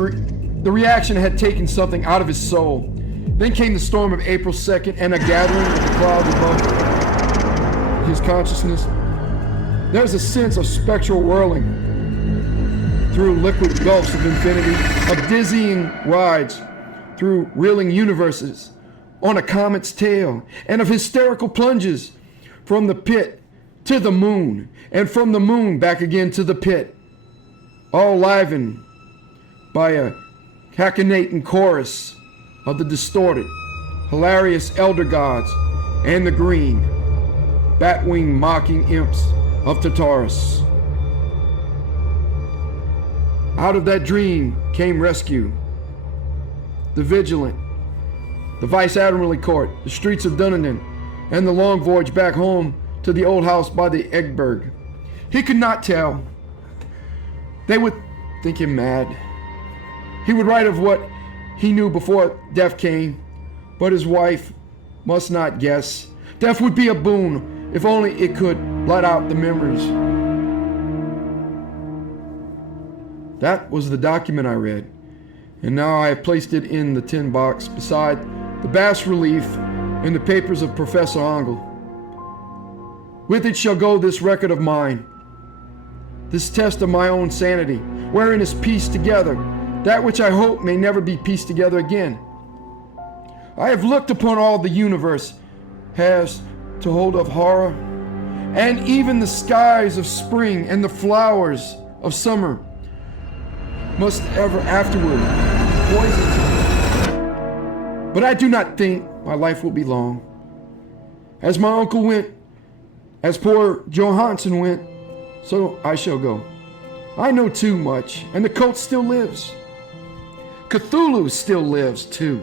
reaction had taken something out of his soul. Then came the storm of April 2nd and a gathering of the clouds above his consciousness. There was a sense of spectral whirling through liquid gulfs of infinity, of dizzying rides through reeling universes, on a comet's tail, and of hysterical plunges from the pit to the moon, and from the moon back again to the pit, all livened by a cachinnating chorus of the distorted, hilarious elder gods and the green, bat-winged mocking imps of Tartarus. Out of that dream came rescue. The Vigilant, the Vice Admiralty Court, the streets of Dunedin, and the long voyage back home to the old house by the Eggberg. He could not tell. They would think him mad. He would write of what he knew before death came, but his wife must not guess. Death would be a boon if only it could blot out the memories. That was the document I read, and now I have placed it in the tin box beside the bas-relief in the papers of Professor Angle. With it shall go this record of mine, this test of my own sanity, wherein is pieced together that which I hope may never be pieced together again. I have looked upon all the universe has to hold of horror, and even the skies of spring and the flowers of summer must ever afterward poison me. But I do not think my life will be long. As my uncle went, as poor Johansson went, so I shall go. I know too much, and the cult still lives. Cthulhu still lives too.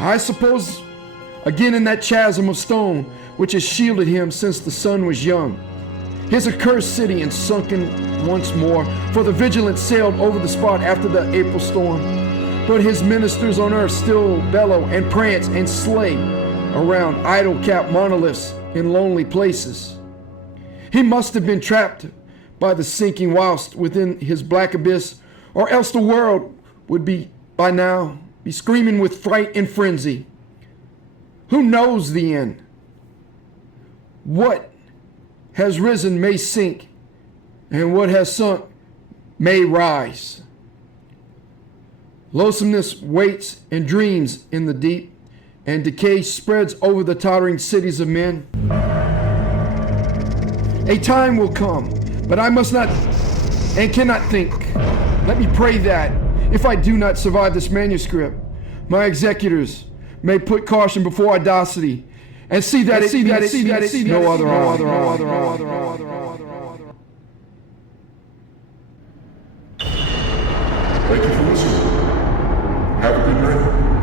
I suppose again in that chasm of stone which has shielded him since the sun was young. His accursed city and sunken once more, for the Vigilant sailed over the spot after the April storm. But his ministers on earth still bellow and prance and slay around idol-capped monoliths in lonely places. He must have been trapped by the sinking whilst within his black abyss, or else the world would be by now be screaming with fright and frenzy. Who knows the end? What has risen may sink, and what has sunk may rise. Loathsomeness waits and dreams in the deep, and decay spreads over the tottering cities of men. A time will come, but I must not and cannot think. Let me pray that, if I do not survive this manuscript, my executors may put caution before audacity, and see that it no other. Thank you for listening. Have a good night.